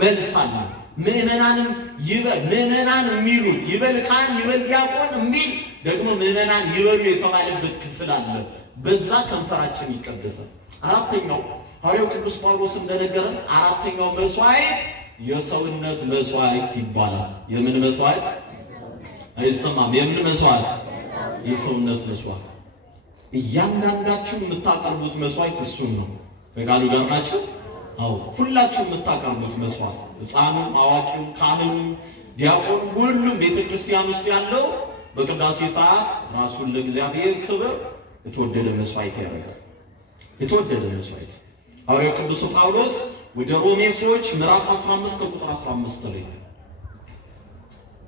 መልስ አለ። ምዕመናንም ምዕመናን የሚሉት ይበል ካህን ይበል ዲያቆን የሚል ደግሞ ምዕመናን ይበሉ የተባለበት ክፍል አለ። በዛ ከንፈራችን ይቀደሳል። አራተኛው ሐዋርያው ቅዱስ ጳውሎስ እንደነገረን አራተኛው መስዋዕት የሰውነት መስዋዕት ይባላል። የምን መስዋዕት? አይሰማም። የምን መስዋዕት? የሰውነት መስዋዕት። እያንዳንዳችሁ የምታቀርቡት መስዋዕት እሱን ነው። ከቃሉ ጋር ናችሁ? አዎ፣ ሁላችሁ የምታቀርቡት መስዋዕት፣ ሕፃኑም፣ አዋቂው፣ ካህኑ፣ ዲያቆን፣ ሁሉም ቤተክርስቲያን ውስጥ ያለው በቅዳሴ ሰዓት ራሱን ለእግዚአብሔር ክብር የተወደደ መስዋዕት ያደርጋል። የተወደደ መስዋዕት ሐዋርያው ቅዱስ ጳውሎስ ወደ ሮሜ ሰዎች ምዕራፍ 15 ከቁጥር 15 ላይ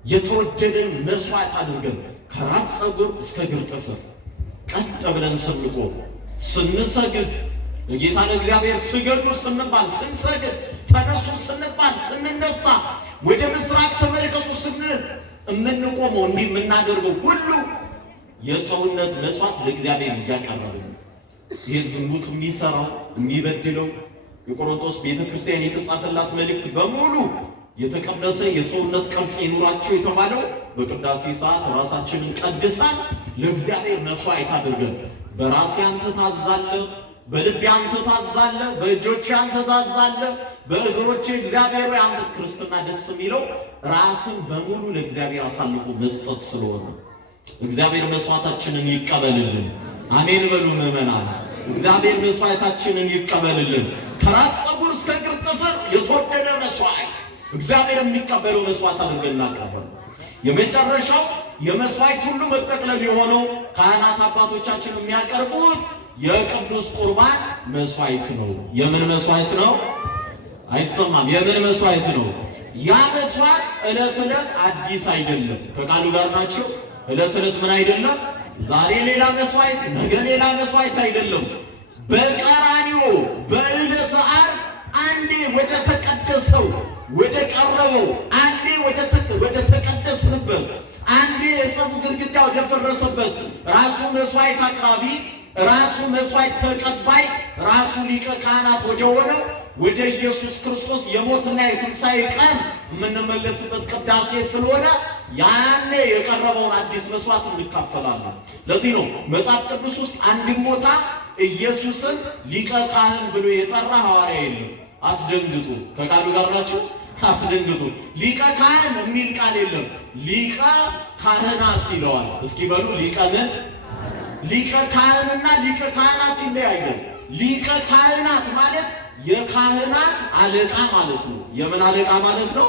የተወደደን መስዋዕት አድርገን ከራስ ፀጉር እስከ እግር ጥፍር ቀጥ ብለን ስንቆም ስንሰግድ ለጌታ ለእግዚአብሔር ስገዱ ስንባል ስንሰግድ፣ ተነሱ ስንባል ስንነሳ፣ ወደ ምስራቅ ተመልከቱ ስንል የምንቆመው እንዲህ የምናደርገው ሁሉ የሰውነት መስዋዕት ለእግዚአብሔር እያቀረብን ነው። ይህ ዝሙት የሚሰራው የሚበድለው የቆሮንቶስ ቤተክርስቲያን የተጻፈላት መልእክት በሙሉ የተቀደሰ የሰውነት ቅርጽ ይኑራቸው የተባለው በቅዳሴ ሰዓት ራሳችንን ቀድሰን ለእግዚአብሔር መስዋዕት አድርገን በራሴ አንተ ታዛለህ፣ በልቤ አንተ ታዛለህ፣ በእጆቼ አንተ ታዛለህ፣ በእግሮቼ እግዚአብሔር ወይ አንተ። ክርስትና ደስ የሚለው ራስን በሙሉ ለእግዚአብሔር አሳልፎ መስጠት ስለሆነ እግዚአብሔር መስዋዕታችንን ይቀበልልን። አሜን በሉ ምዕመናን። እግዚአብሔር መስዋዕታችንን ይቀበልልን። ከራስ ፀጉር እስከ እግር ጥፍር የተወደደ መስዋዕት እግዚአብሔር የሚቀበለው መስዋዕት አድርገን እናቀርበው። የመጨረሻው የመስዋዕት ሁሉ መጠቅለል የሆነው ካህናት አባቶቻችን የሚያቀርቡት የቅዱስ ቁርባን መስዋዕት ነው። የምን መስዋዕት ነው? አይሰማም። የምን መስዋዕት ነው? ያ መስዋዕት ዕለት ዕለት አዲስ አይደለም። ከቃሉ ጋር ናቸው። ዕለት ዕለት ምን አይደለም? ዛሬ ሌላ መስዋዕት፣ ነገ ሌላ መስዋዕት አይደለም። በቀራንዮ በዕለተ ዓርብ አንዴ ወደ ተቀደሰው ወደ ቀረበው፣ አንዴ ወደ ተቀደስንበት፣ አንዴ የጸቡ ግድግዳ ወደ ፈረሰበት ራሱ መስዋዕት አቅራቢ፣ ራሱ መስዋዕት ተቀባይ፣ ራሱ ሊቀ ካህናት ወደ ሆነው ወደ ኢየሱስ ክርስቶስ የሞትና የትንሣኤ ቀን የምንመለስበት ቅዳሴ ስለሆነ ያኔ የቀረበውን አዲስ መስዋዕት እንካፈላለን። ለዚህ ነው መጽሐፍ ቅዱስ ውስጥ አንድም ቦታ ኢየሱስን ሊቀ ካህን ብሎ የጠራ ሐዋርያ የለም። አትደንግጡ። ከቃሉ ጋር ናችሁ? አትደንግጡ። ሊቀ ካህን የሚል ቃል የለም። ሊቀ ካህናት ይለዋል። እስኪ በሉ ሊቀ ምን? ሊቀ ካህንና ሊቀ ካህናት ይለያያል። ሊቀ ካህናት ማለት የካህናት አለቃ ማለት ነው። የምን አለቃ ማለት ነው?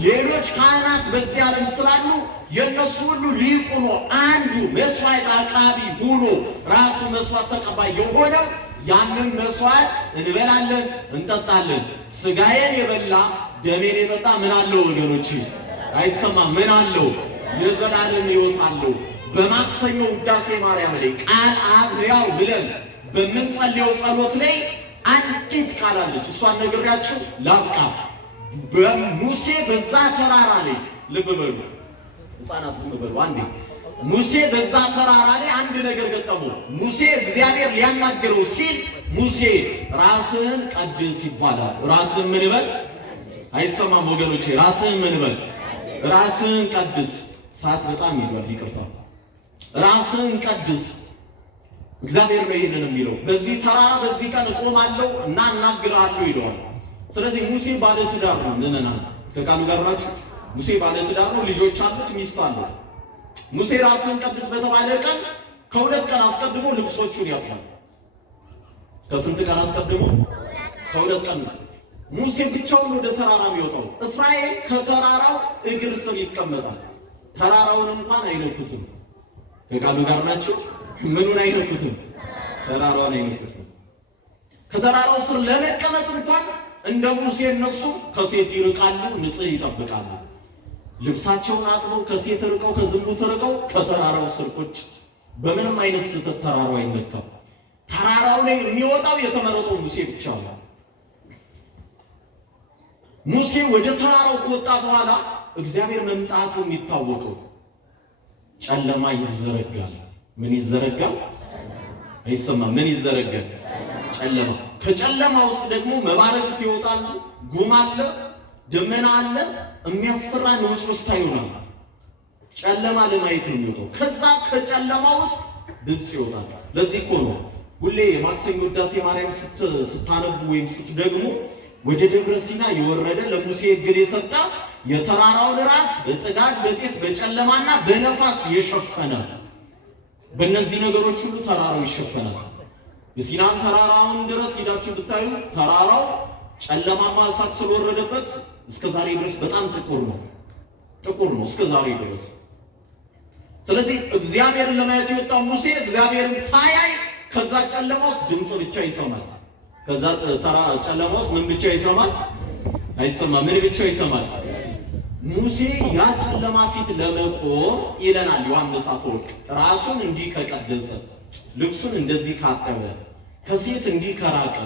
ሌሎች ካህናት በዚህ ዓለም ስላሉ የነሱ ሁሉ ሊቁ ነው። አንዱ መስዋዕት አቅራቢ ሆኖ ራሱ መስዋዕት ተቀባይ የሆነው ያንን መስዋዕት እንበላለን፣ እንጠጣለን። ስጋዬን የበላ ደሜን የጠጣ ምን አለው ወገኖች? አይሰማም። ምን አለው? የዘላለም ሕይወት አለው። በማክሰኞ ውዳሴ ማርያም ላይ ቃል አብ ሕያው ብለን በምንጸልየው ጸሎት ላይ አንዲት ቃል አለች። እሷን ነግሬያችሁ ላብቃ። በሙሴ በዛ ተራራ ላይ ልብ በሉ ሕፃናት ዝም በሉ አንዴ። ሙሴ በዛ ተራራ ላይ አንድ ነገር ገጠመው። ሙሴ እግዚአብሔር ሊያናገረው ሲል ሙሴ ራስህን ቀድስ ይባላል። ራስህን ምን በል? አይሰማም ወገኖቼ። ራስህን ምን በል? ራስህን ቀድስ። ሰዓት በጣም ይሏል፣ ይቅርታ። ራስህን ቀድስ። እግዚአብሔር ነው ይሄንን የሚለው። በዚህ ተራራ በዚህ ቀን እቆማለሁ እና እናገራለሁ ይለዋል። ስለዚህ ሙሴ ባለ ትዳር ነው። ምንናል ከቃሉ ጋር ናችሁ? ሙሴ ባለ ትዳር ነው። ልጆች አሉት፣ ሚስት አለው። ሙሴ ራስህን ቀድስ በተባለ ቀን ከሁለት ቀን አስቀድሞ ልብሶቹን ያጥባል። ከስንት ቀን አስቀድሞ? ከሁለት ቀን። ሙሴ ብቻውን ወደ ተራራ የሚወጣው። እስራኤል ከተራራው እግር ስር ይቀመጣል። ተራራውን እንኳን አይነኩትም። ከቃሉ ጋር ናቸው። ምኑን አይነኩትም? ተራራውን አይነኩትም። ከተራራው ስር ለመቀመጥ እንኳን እንደ ሙሴ እነሱ ከሴት ይርቃሉ፣ ንጽህ ይጠብቃሉ። ልብሳቸውን አጥበው ከሴት ርቀው ከዝሙት ርቀው ከተራራው ስር ቁጭ። በምንም አይነት ስህተት ተራራው አይነካም። ተራራው ላይ የሚወጣው የተመረጠው ሙሴ ብቻ ነው። ሙሴ ወደ ተራራው ከወጣ በኋላ እግዚአብሔር መምጣቱ የሚታወቀው ጨለማ ይዘረጋል። ምን ይዘረጋል? አይሰማም። ምን ይዘረጋል? ጨለማ። ከጨለማ ውስጥ ደግሞ መባረክት ይወጣሉ። ጉም አለ፣ ደመና አለ፣ የሚያስፈራ ንጹህ ውስጥ ይሆናል። ጨለማ ለማየት ነው የሚወጣው። ከዛ ከጨለማ ውስጥ ድምፅ ይወጣል። ለዚህ እኮ ነው ሁሌ የማክሰኞ ውዳሴ ማርያም ስታነቡ ወይም ስትደግሙ ወደ ደብረ ሲና የወረደ ለሙሴ ሕግን የሰጠ የተራራውን ራስ በጽጋት በጤስ በጨለማና በነፋስ የሸፈነ። በእነዚህ ነገሮች ሁሉ ተራራው ይሸፈናል። የሲናን ተራራውን ድረስ ሂዳችሁ ብታዩ ተራራው ጨለማማ እሳት ስለወረደበት እስከ ዛሬ ድረስ በጣም ጥቁር ነው እስከ ዛሬ ድረስ። ስለዚህ እግዚአብሔርን ለማየት የወጣው ሙሴ እግዚአብሔርን ሳያይ ከዛ ጨለማ ውስጥ ድምፅ ብቻ ይሰማል። ከዛ ጨለማ ውስጥ ምን ብቻ ይሰማል? አይሰማም። ምን ብቻ ይሰማል? ሙሴ ያ ጨለማ ፊት ለመቆም ይለናል ዮሐንስ አፈወርቅ። ራሱን እንዲህ ከቀደሰ፣ ልብሱን እንደዚህ ካጠበ፣ ከሴት እንዲህ ከራቀ፣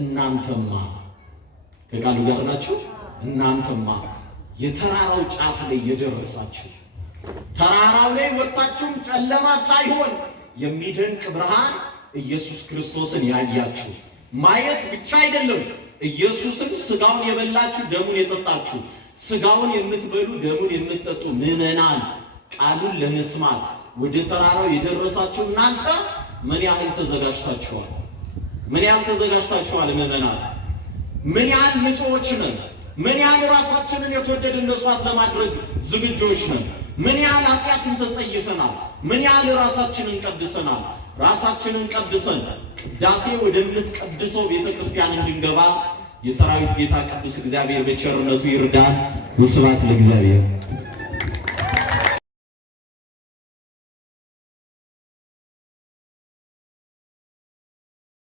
እናንተማ ከቃሉ ጋር ናችሁ። እናንተማ የተራራው ጫፍ ላይ የደረሳችሁ፣ ተራራው ላይ ወጣችሁም ጨለማ ሳይሆን የሚደንቅ ብርሃን ኢየሱስ ክርስቶስን ያያችሁ፣ ማየት ብቻ አይደለም፣ ኢየሱስን ስጋውን የበላችሁ ደሙን የጠጣችሁ፣ ስጋውን የምትበሉ ደሙን የምትጠጡ ምዕመናን፣ ቃሉን ለመስማት ወደ ተራራው የደረሳችሁ እናንተ ምን ያህል ተዘጋጅታችኋል? ምን ያህል ተዘጋጅታችኋል ምዕመናን? ምን ያህል ንጹዎች ነን? ምን ያህል ራሳችንን የተወደደ መስዋዕት ለማድረግ ዝግጆች ነን? ምን ያህል ኃጢአትን ተጸይፈናል? ምን ያህል ራሳችንን ቀድሰናል? ራሳችንን ቀድሰን ቅዳሴ ወደምትቀድሰው ቤተክርስቲያን እንድንገባ የሰራዊት ጌታ ቅዱስ እግዚአብሔር በቸርነቱ ይርዳን። ወስብሐት ለእግዚአብሔር።